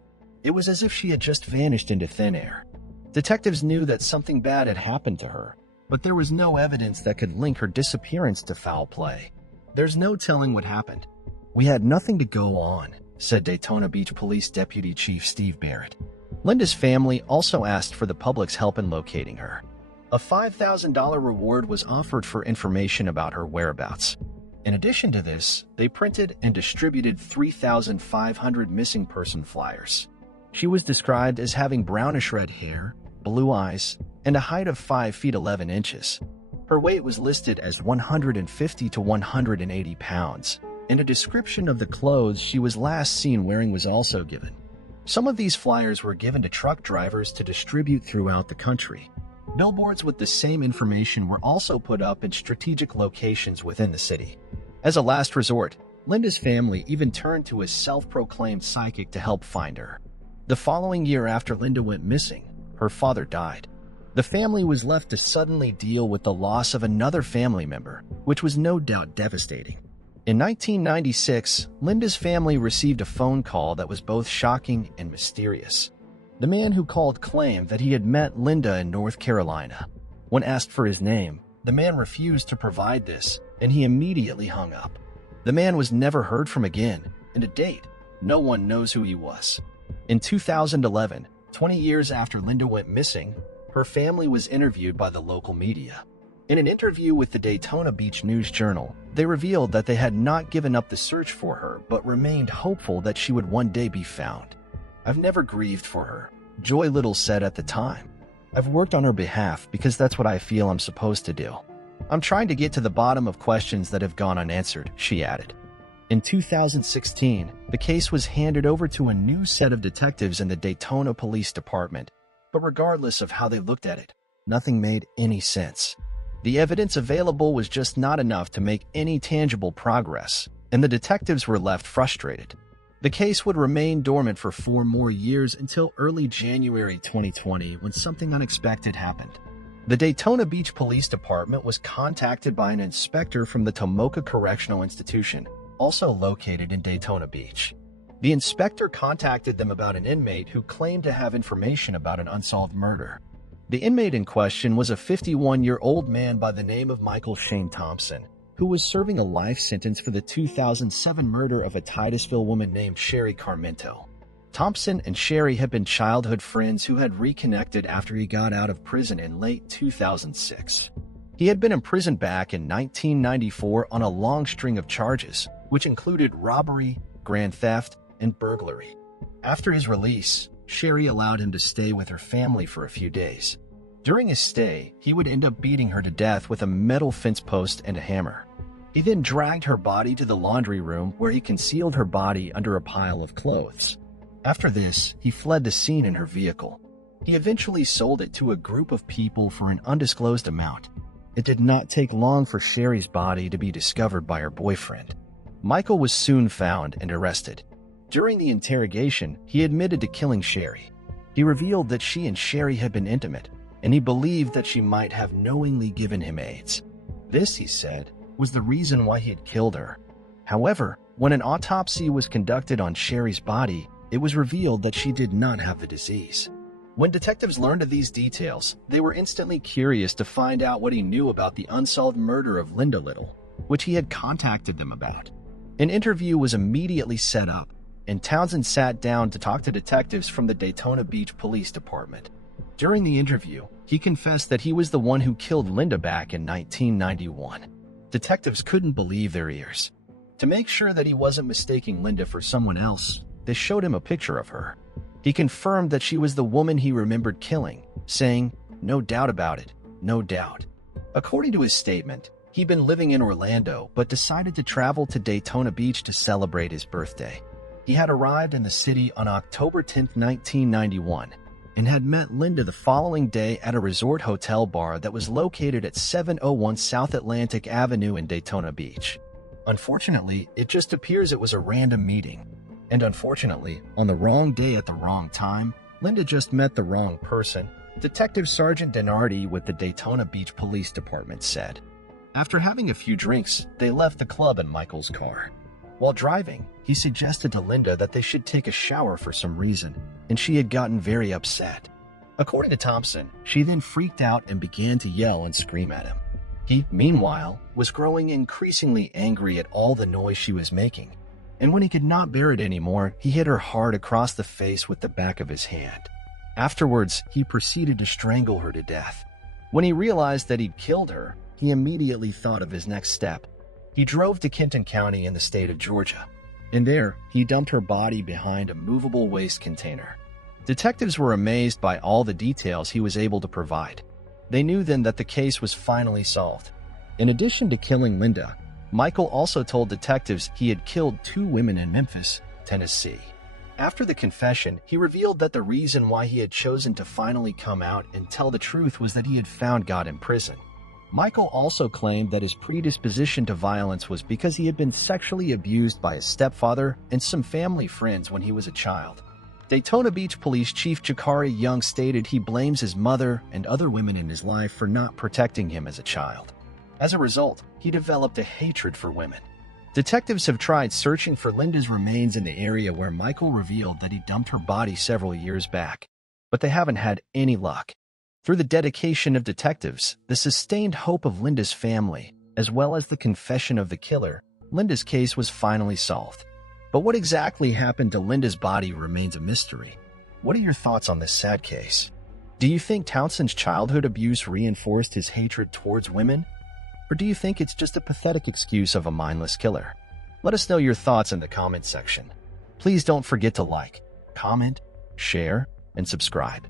It was as if she had just vanished into thin air. Detectives knew that something bad had happened to her, but there was no evidence that could link her disappearance to foul play. There's no telling what happened. "We had nothing to go on," said Daytona Beach Police Deputy Chief Steve Barrett. Linda's family also asked for the public's help in locating her. A $5,000 reward was offered for information about her whereabouts. In addition to this, they printed and distributed 3,500 missing person flyers. She was described as having brownish red hair, blue eyes, and a height of 5 feet 11 inches. Her weight was listed as 150 to 180 pounds, and a description of the clothes she was last seen wearing was also given. Some of these flyers were given to truck drivers to distribute throughout the country. Billboards with the same information were also put up in strategic locations within the city. As a last resort, Linda's family even turned to a self-proclaimed psychic to help find her. The following year after Linda went missing, her father died. The family was left to suddenly deal with the loss of another family member, which was no doubt devastating. In 1996, Linda's family received a phone call that was both shocking and mysterious. The man who called claimed that he had met Linda in North Carolina. When asked for his name, the man refused to provide this, and he immediately hung up. The man was never heard from again, and to date, no one knows who he was. In 2011, 20 years after Linda went missing, her family was interviewed by the local media. In an interview with the Daytona Beach News Journal, they revealed that they had not given up the search for her, but remained hopeful that she would one day be found. "I've never grieved for her," Joy Little said at the time. "I've worked on her behalf because that's what I feel I'm supposed to do. I'm trying to get to the bottom of questions that have gone unanswered," she added. In 2016, the case was handed over to a new set of detectives in the Daytona Police Department, but regardless of how they looked at it, nothing made any sense. The evidence available was just not enough to make any tangible progress, and the detectives were left frustrated. The case would remain dormant for 4 more years until early January 2020 when something unexpected happened. The Daytona Beach Police Department was contacted by an inspector from the Tomoka Correctional Institution, also located in Daytona Beach. The inspector contacted them about an inmate who claimed to have information about an unsolved murder. The inmate in question was a 51-year-old man by the name of Michael Shane Thompson, who was serving a life sentence for the 2007 murder of a Titusville woman named Sherry Carmento. Thompson and Sherry had been childhood friends who had reconnected after he got out of prison in late 2006. He had been imprisoned back in 1994 on a long string of charges, which included robbery, grand theft, and burglary. After his release, Sherry allowed him to stay with her family for a few days. During his stay, he would end up beating her to death with a metal fence post and a hammer. He then dragged her body to the laundry room where he concealed her body under a pile of clothes. After this, he fled the scene in her vehicle. He eventually sold it to a group of people for an undisclosed amount. It did not take long for Sherry's body to be discovered by her boyfriend. Michael was soon found and arrested. During the interrogation, he admitted to killing Sherry. He revealed that she and Sherry had been intimate, and he believed that she might have knowingly given him AIDS. This, he said, was the reason why he had killed her. However, when an autopsy was conducted on Sherry's body, it was revealed that she did not have the disease. When detectives learned of these details, they were instantly curious to find out what he knew about the unsolved murder of Linda Little, which he had contacted them about. An interview was immediately set up, and Townsend sat down to talk to detectives from the Daytona Beach Police Department. During the interview, he confessed that he was the one who killed Linda back in 1991. Detectives couldn't believe their ears. To make sure that he wasn't mistaking Linda for someone else, they showed him a picture of her. He confirmed that she was the woman he remembered killing, saying, "No doubt about it, no doubt." According to his statement, he'd been living in Orlando but decided to travel to Daytona Beach to celebrate his birthday. He had arrived in the city on October 10, 1991, and had met Linda the following day at a resort hotel bar that was located at 701 South Atlantic Avenue in Daytona Beach. Unfortunately, it just appears it was a random meeting. And unfortunately, on the wrong day at the wrong time, Linda just met the wrong person, Detective Sergeant Denardi with the Daytona Beach Police Department said. After having a few drinks, they left the club in Michael's car. While driving, he suggested to Linda that they should take a shower for some reason, and she had gotten very upset. According to Thompson, she then freaked out and began to yell and scream at him. He, meanwhile, was growing increasingly angry at all the noise she was making. And when he could not bear it anymore, he hit her hard across the face with the back of his hand. Afterwards, he proceeded to strangle her to death. When he realized that he'd killed her, he immediately thought of his next step. He drove to Kenton County in the state of Georgia, and there, he dumped her body behind a movable waste container. Detectives were amazed by all the details he was able to provide. They knew then that the case was finally solved. In addition to killing Linda, Michael also told detectives he had killed 2 women in Memphis, Tennessee. After the confession, he revealed that the reason why he had chosen to finally come out and tell the truth was that he had found God in prison. Michael also claimed that his predisposition to violence was because he had been sexually abused by his stepfather and some family friends when he was a child. Daytona Beach Police Chief Jakari Young stated he blames his mother and other women in his life for not protecting him as a child. As a result, he developed a hatred for women. Detectives have tried searching for Linda's remains in the area where Michael revealed that he dumped her body several years back, but they haven't had any luck. Through the dedication of detectives, the sustained hope of Linda's family, as well as the confession of the killer, Linda's case was finally solved. But what exactly happened to Linda's body remains a mystery. What are your thoughts on this sad case? Do you think Townsend's childhood abuse reinforced his hatred towards women? Or do you think it's just a pathetic excuse of a mindless killer? Let us know your thoughts in the comment section. Please don't forget to like, comment, share, and subscribe.